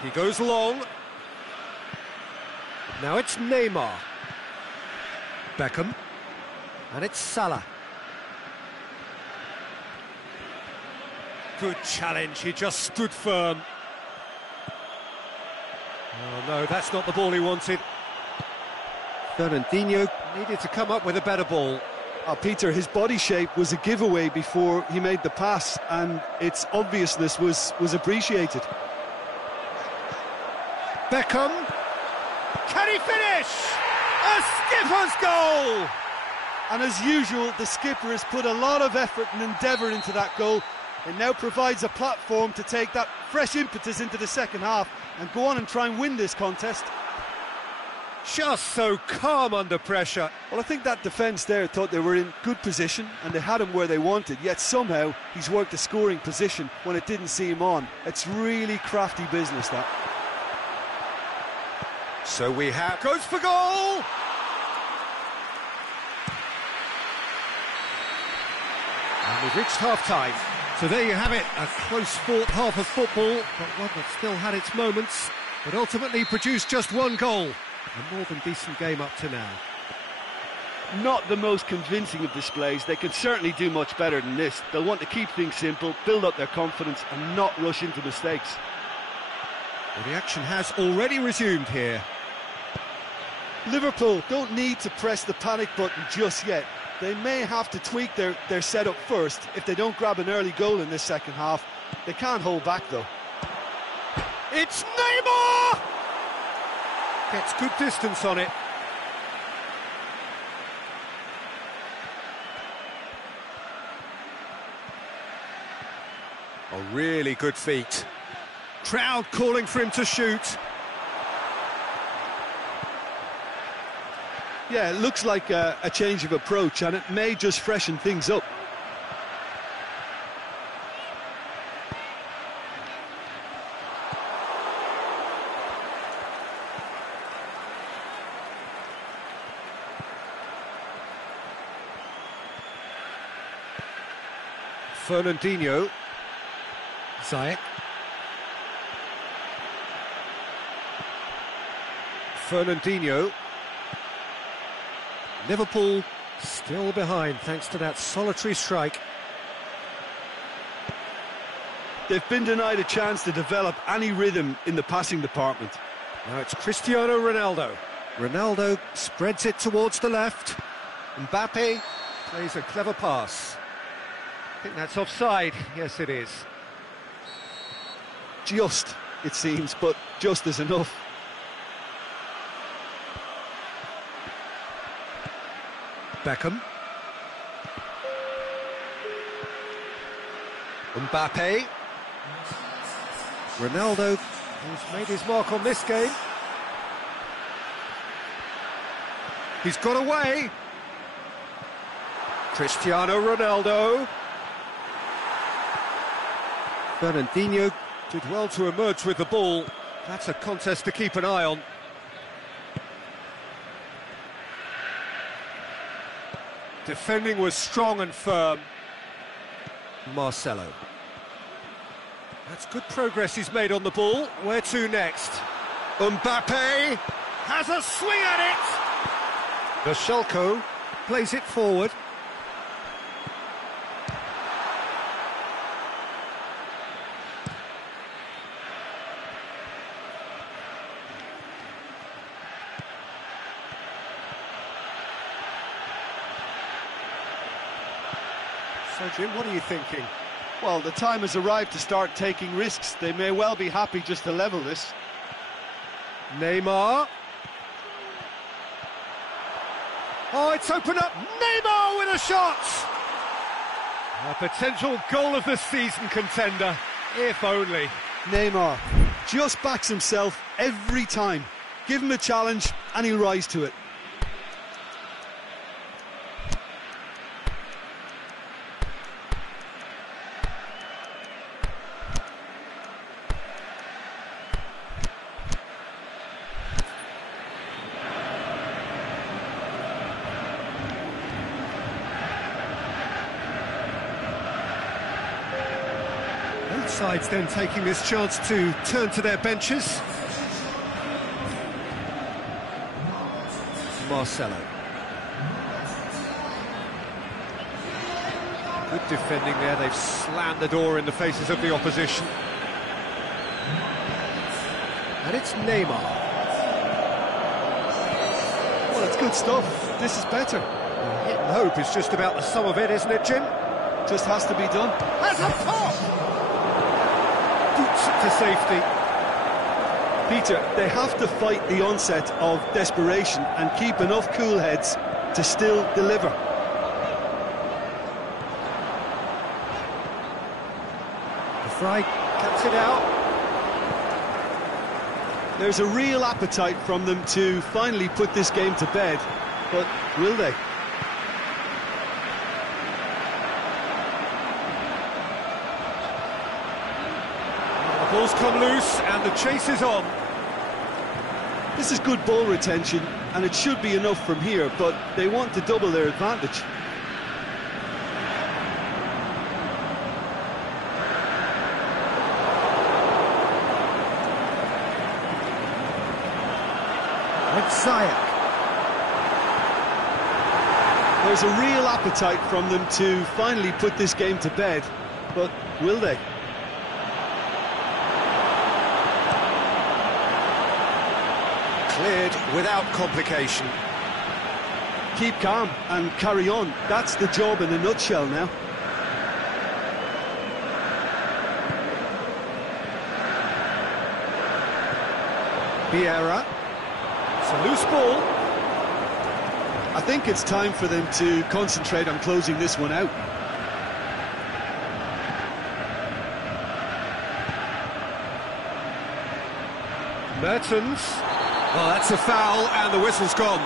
He goes long. Now it's Neymar. Beckham. And it's Salah. Good challenge, he just stood firm. Oh no, that's not the ball he wanted. Fernandinho needed to come up with a better ball. Peter, his body shape was a giveaway before he made the pass, and its obviousness was appreciated. Beckham, can he finish? A skipper's goal! And as usual, the skipper has put a lot of effort and endeavour into that goal. It now provides a platform to take that fresh impetus into the second half and go on and try and win this contest. Just so calm under pressure. Well, I think that defence there thought they were in good position and they had him where they wanted, yet somehow he's worked a scoring position when it didn't seem on. It's really crafty business, that. So we have... Goes for goal! And we've reached half-time. So there you have it, a close-fought half of football, but one that still had its moments, but ultimately produced just one goal. A more than decent game up to now. Not the most convincing of displays. They can certainly do much better than this. They'll want to keep things simple, build up their confidence and not rush into mistakes. Well, the action has already resumed here. Liverpool don't need to press the panic button just yet. They may have to tweak their setup first if they don't grab an early goal in this second half. They can't hold back though. It's Neymar! Gets good distance on it. A really good feat. Crowd calling for him to shoot. Yeah, it looks like a change of approach, and it may just freshen things up. Fernandinho. Ziyech. Fernandinho. Liverpool still behind thanks to that solitary strike. They've been denied a chance to develop any rhythm in the passing department. Now it's Cristiano Ronaldo. Ronaldo spreads it towards the left. Mbappe plays a clever pass. I think that's offside. Yes, it is. Just, it seems, but just is enough. Beckham. Mbappe. Ronaldo, who's made his mark on this game. He's got away. Cristiano Ronaldo. Fernandinho did well to emerge with the ball. That's a contest to keep an eye on. Defending was strong and firm. Marcelo. That's good progress he's made on the ball. Where to next? Mbappe has a swing at it! The Schalke plays it forward. So, Jim, what are you thinking? Well, the time has arrived to start taking risks. They may well be happy just to level this. Neymar. Oh, it's opened up. Neymar with a shot! A potential goal of the season contender, if only. Neymar just backs himself every time. Give him a challenge and he'll rise to it. Sides then taking this chance to turn to their benches. Marcelo. Good defending there, they've slammed the door in the faces of the opposition. And it's Neymar. Well, it's good stuff. This is better. Hit and hope is just about the sum of it, isn't it, Jim? Just has to be done. That's a pop! Boots it to safety. Peter, they have to fight the onset of desperation and keep enough cool heads to still deliver. The Fry cuts it out. There's a real appetite from them to finally put this game to bed, but will they? The ball's come loose and the chase is on. This is good ball retention, and it should be enough from here, but they want to double their advantage. Zayak. There's a real appetite from them to finally put this game to bed, but will they? Cleared without complication. Keep calm and carry on. That's the job in a nutshell now. Vieira. It's a loose ball. I think it's time for them to concentrate on closing this one out. Mertens. Well, that's a foul and the whistle's gone.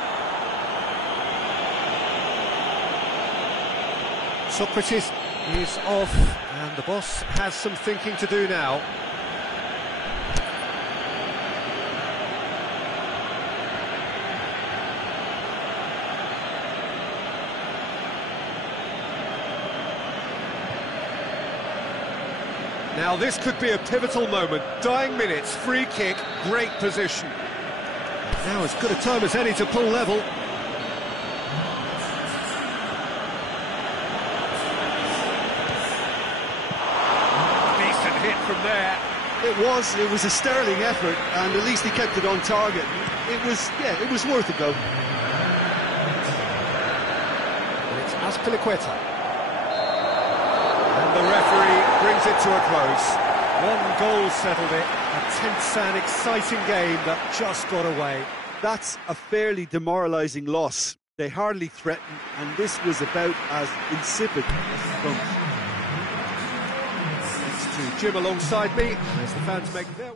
Socrates is off and the boss has some thinking to do now. Now this could be a pivotal moment. Dying minutes, free kick, great position. Now as good a time as any to pull level. Decent hit from there. It was a sterling effort, and at least he kept it on target. It was worth a go. And it's Azpilicueta. And the referee brings it to a close. One goal settled it. A tense and exciting game that just got away. That's a fairly demoralising loss. They hardly threatened, and this was about as insipid as it comes. Thanks to Jim alongside me as the fans make their...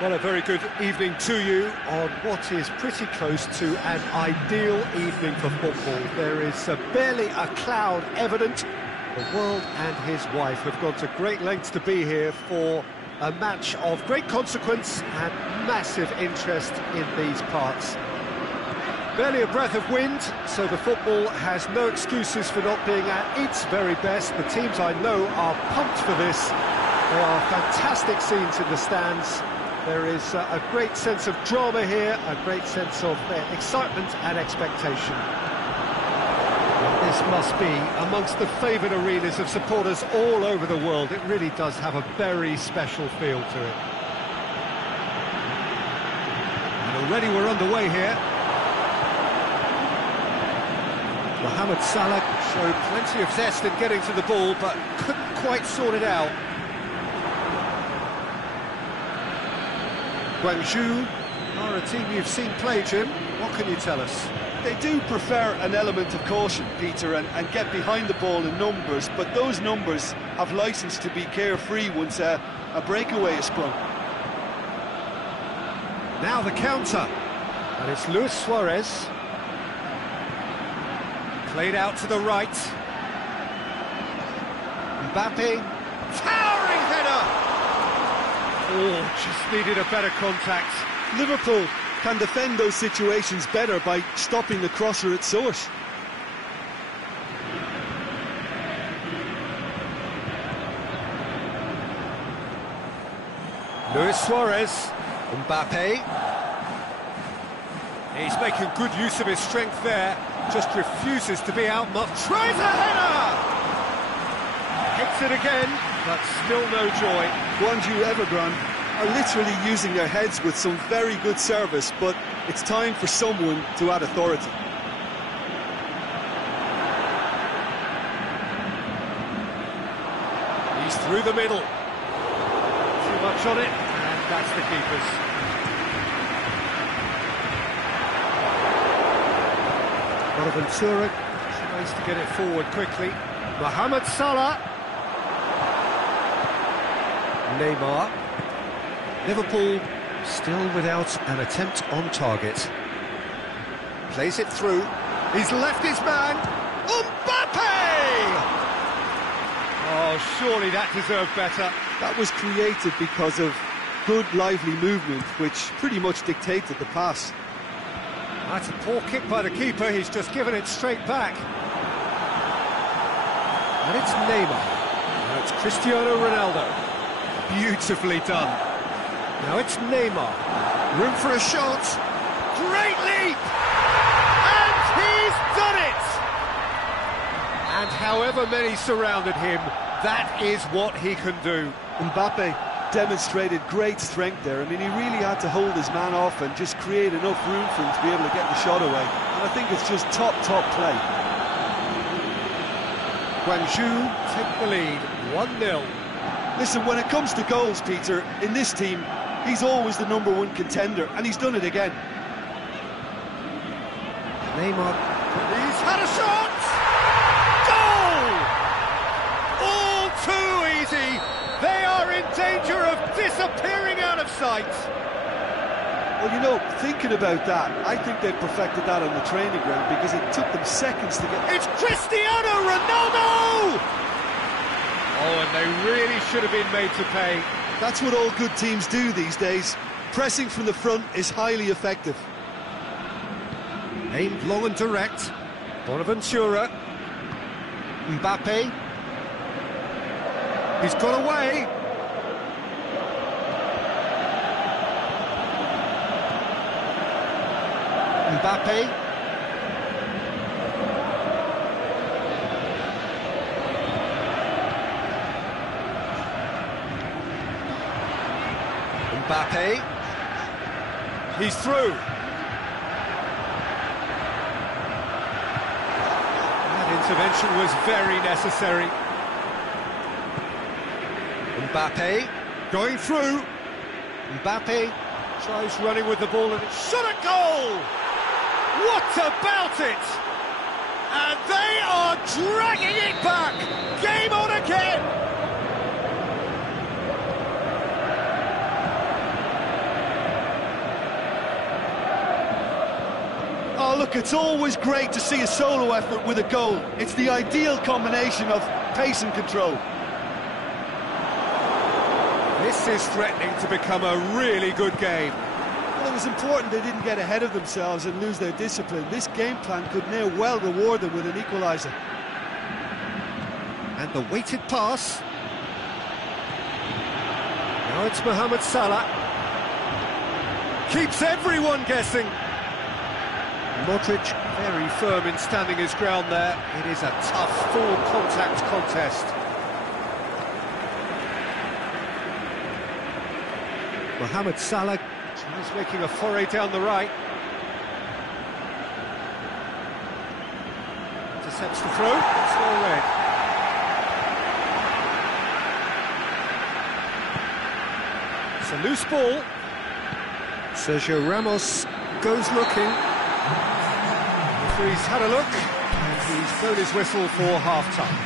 Well, a very good evening to you on what is pretty close to an ideal evening for football. There is barely a cloud evident. The world and his wife have gone to great lengths to be here for a match of great consequence and massive interest in these parts. Barely a breath of wind, so the football has no excuses for not being at its very best. The teams I know are pumped for this. There are fantastic scenes in the stands. There is a great sense of drama here, a great sense of excitement and expectation. This must be amongst the favoured arenas of supporters all over the world. It really does have a very special feel to it. And already we're underway here. Mohamed Salah showed plenty of zest in getting to the ball, but couldn't quite sort it out. Guangzhou are a team you've seen play, Jim. What can you tell us? They do prefer an element of caution, Peter, and get behind the ball in numbers, but those numbers have licence to be carefree once a breakaway is sprung. Now the counter, and it's Luis Suarez. Played out to the right. Mbappe, towering header! Oh, just needed a better contact. Liverpool can defend those situations better by stopping the crosser at source. Luis Suarez, Mbappe. He's making good use of his strength there, just refuses to be outmuffed. Tries a header! Hits it again, but still no joy. Guangzhou Evergrande are literally using their heads with some very good service, but it's time for someone to add authority. He's through the middle. Too much on it, and that's the keeper's. Bonaventura tries to get it forward quickly. Mohamed Salah. Neymar. Liverpool still without an attempt on target. Plays it through. He's left his man. Mbappe! Oh, surely that deserved better. That was created because of good, lively movement, which pretty much dictated the pass. That's a poor kick by the keeper. He's just given it straight back. And it's Neymar. Now it's Cristiano Ronaldo. Beautifully done. Now it's Neymar. Room for a shot. Great leap! And he's done it! And however many surrounded him, that is what he can do. Mbappe demonstrated great strength there. I mean, he really had to hold his man off and just create enough room for him to be able to get the shot away. And I think it's just top play. Guangzhou take the lead, 1-0. Listen, when it comes to goals, Peter, in this team, he's always the #1 contender, and he's done it again. Neymar, he's had a shot! Goal! All too easy. They are in danger of disappearing out of sight. Well, you know, thinking about that, I think they perfected that on the training ground because it took them seconds to get... It's Cristiano Ronaldo! Oh, and they really should have been made to pay. That's what all good teams do these days. Pressing from the front is highly effective. Aimed long and direct. Bonaventura. Mbappe. He's got away. Mbappe. Mbappe. He's through. That intervention was very necessary. Mbappe going through. Mbappe tries running with the ball and it's shot at goal! What about it? And they are dragging it back! Game on again! Oh, look, it's always great to see a solo effort with a goal. It's the ideal combination of pace and control. This is threatening to become a really good game. Well, it was important they didn't get ahead of themselves and lose their discipline. This game plan could now well reward them with an equaliser. And the weighted pass. Now it's Mohamed Salah. Keeps everyone guessing. Modric very firm in standing his ground there. It is a tough full contact contest. Mohamed Salah tries making a foray down the right. Intercepts the throw, it's all red. It's a loose ball. Sergio Ramos goes looking. The referee's had a look, and he's blown his whistle for half-time.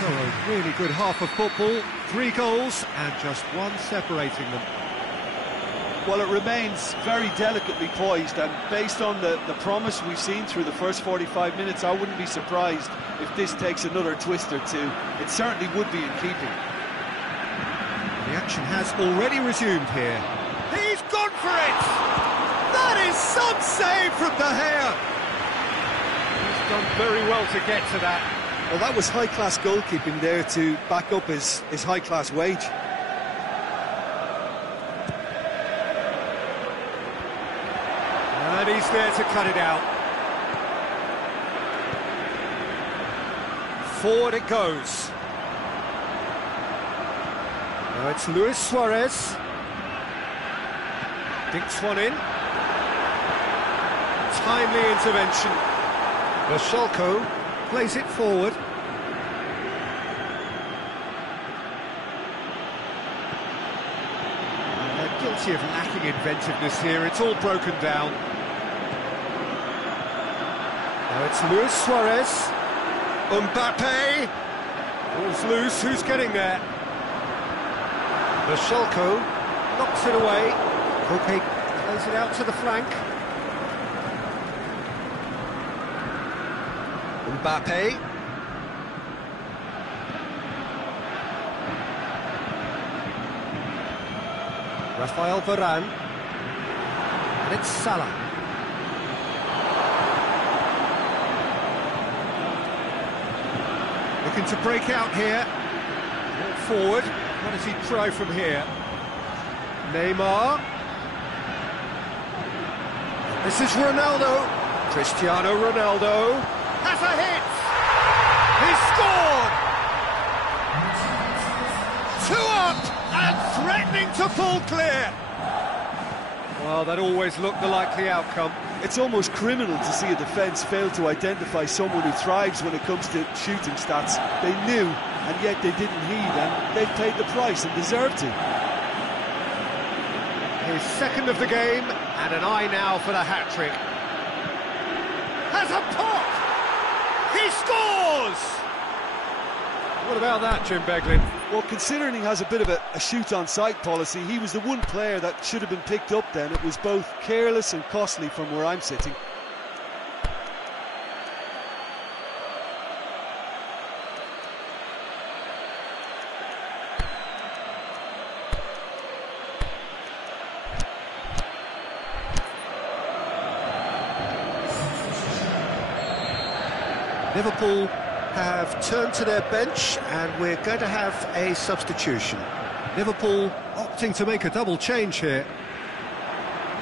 So a really good half of football, 3 goals, and just one separating them. Well, it remains very delicately poised, and based on the promise we've seen through the first 45 minutes, I wouldn't be surprised if this takes another twist or two. It certainly would be in keeping. The action has already resumed here. He's gone for it! That is some save from De Gea! He's done very well to get to that. Well, that was high-class goalkeeping there to back up his high-class wage. And he's there to cut it out. Forward it goes. Now it's Luis Suarez. Dinks one in. Timely intervention. Bashalko plays it forward. And they're guilty of lacking inventiveness here. It's all broken down. Now it's Luis Suarez. Mbappe. Ball's loose. Who's getting there? Bashalko knocks it away. Koke plays it out to the flank. Mbappe. Rafael Varane. And it's Salah. Looking to break out here. Walk forward. What does he try from here? Neymar. This is Ronaldo. Cristiano Ronaldo has a hit. He scored. 2 up and threatening to pull clear. Well, that always looked the likely outcome. It's almost criminal to see a defence fail to identify someone who thrives when it comes to shooting stats. They knew, and yet they didn't heed, and they've paid the price and deserve to. His second of the game, and an eye now for the hat-trick. Has a pop! He scores! What about that, Jim Beglin? Well, considering he has a bit of a shoot-on-sight policy, he was the one player that should have been picked up then. It was both careless and costly from where I'm sitting. Liverpool have turned to their bench, and we're going to have a substitution. Liverpool opting to make a double change here.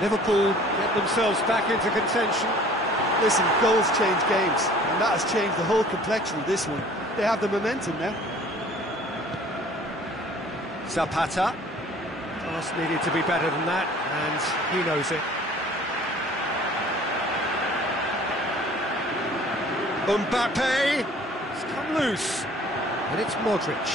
Liverpool get themselves back into contention. Listen, goals change games, and that has changed the whole complexion of this one. They have the momentum now. Zapata. Pass needed to be better than that, and he knows it. Mbappe. It's come loose. And it's Modric.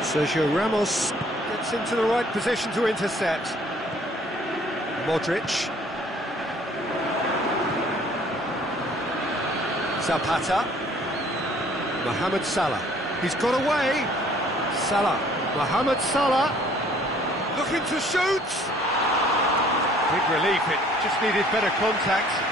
Sergio Ramos gets into the right position to intercept. Modric. Zapata. Mohamed Salah. He's got away. Salah. Mohamed Salah. Looking to shoot! Big relief, it just needed better contact.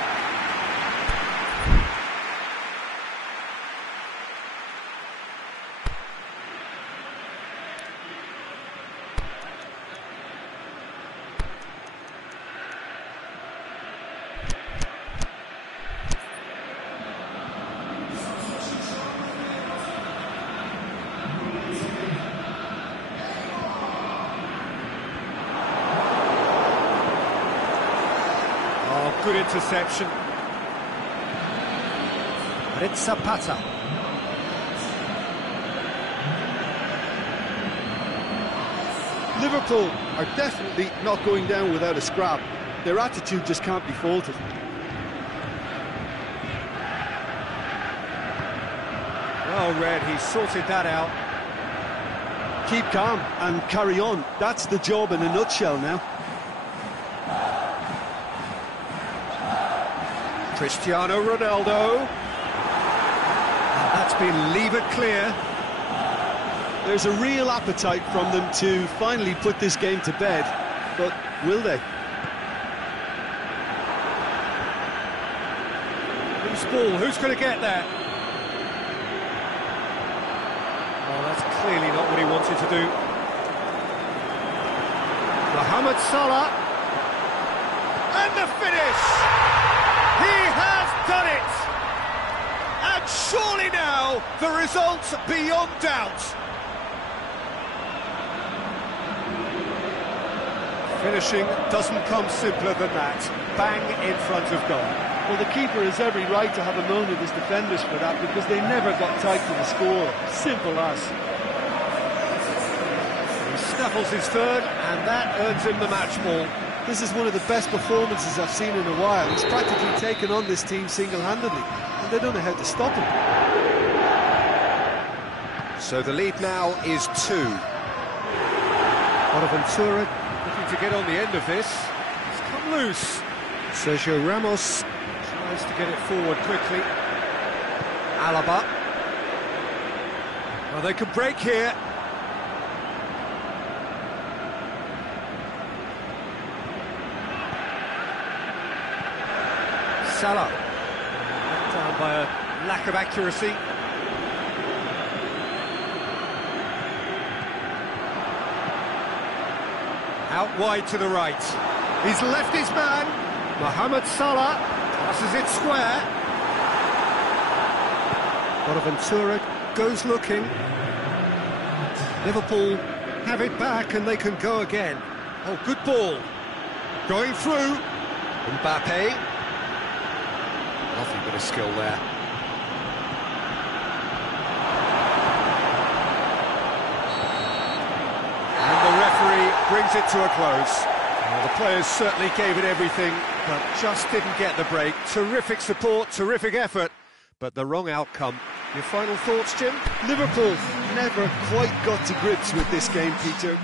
Good interception. Zapata. Liverpool are definitely not going down without a scrap. Their attitude just can't be faulted. Well read, he sorted that out. Keep calm and carry on. That's the job in a nutshell now. Cristiano Ronaldo. That's been levered clear. There's a real appetite from them to finally put this game to bed, but will they? Loose ball, who's going to get there? Oh, that's clearly not what he wanted to do. Mohamed Salah. And the finish! He has done it! And surely now, the result's beyond doubt. Finishing doesn't come simpler than that. Bang in front of goal. Well, the keeper has every right to have a moan at his defenders for that, because they never got tight to the score. Simple as. He snaffles his third, and that earns him the match ball. This is one of the best performances I've seen in a while. He's practically taken on this team single-handedly, and they don't know how to stop him. So the lead now is 2. Bonaventura looking to get on the end of this. It's come loose. Sergio Ramos tries to get it forward quickly. Alaba. Well, they could break here. Salah, knocked down by a lack of accuracy. Out wide to the right. He's left his man. Mohamed Salah passes it square. Bonaventura goes looking. Liverpool have it back and they can go again. Oh, good ball. Going through. Mbappe. Lovely bit of skill there. And the referee brings it to a close. Well, the players certainly gave it everything, but just didn't get the break. Terrific support, terrific effort, but the wrong outcome. Your final thoughts, Jim? Liverpool never quite got to grips with this game, Peter.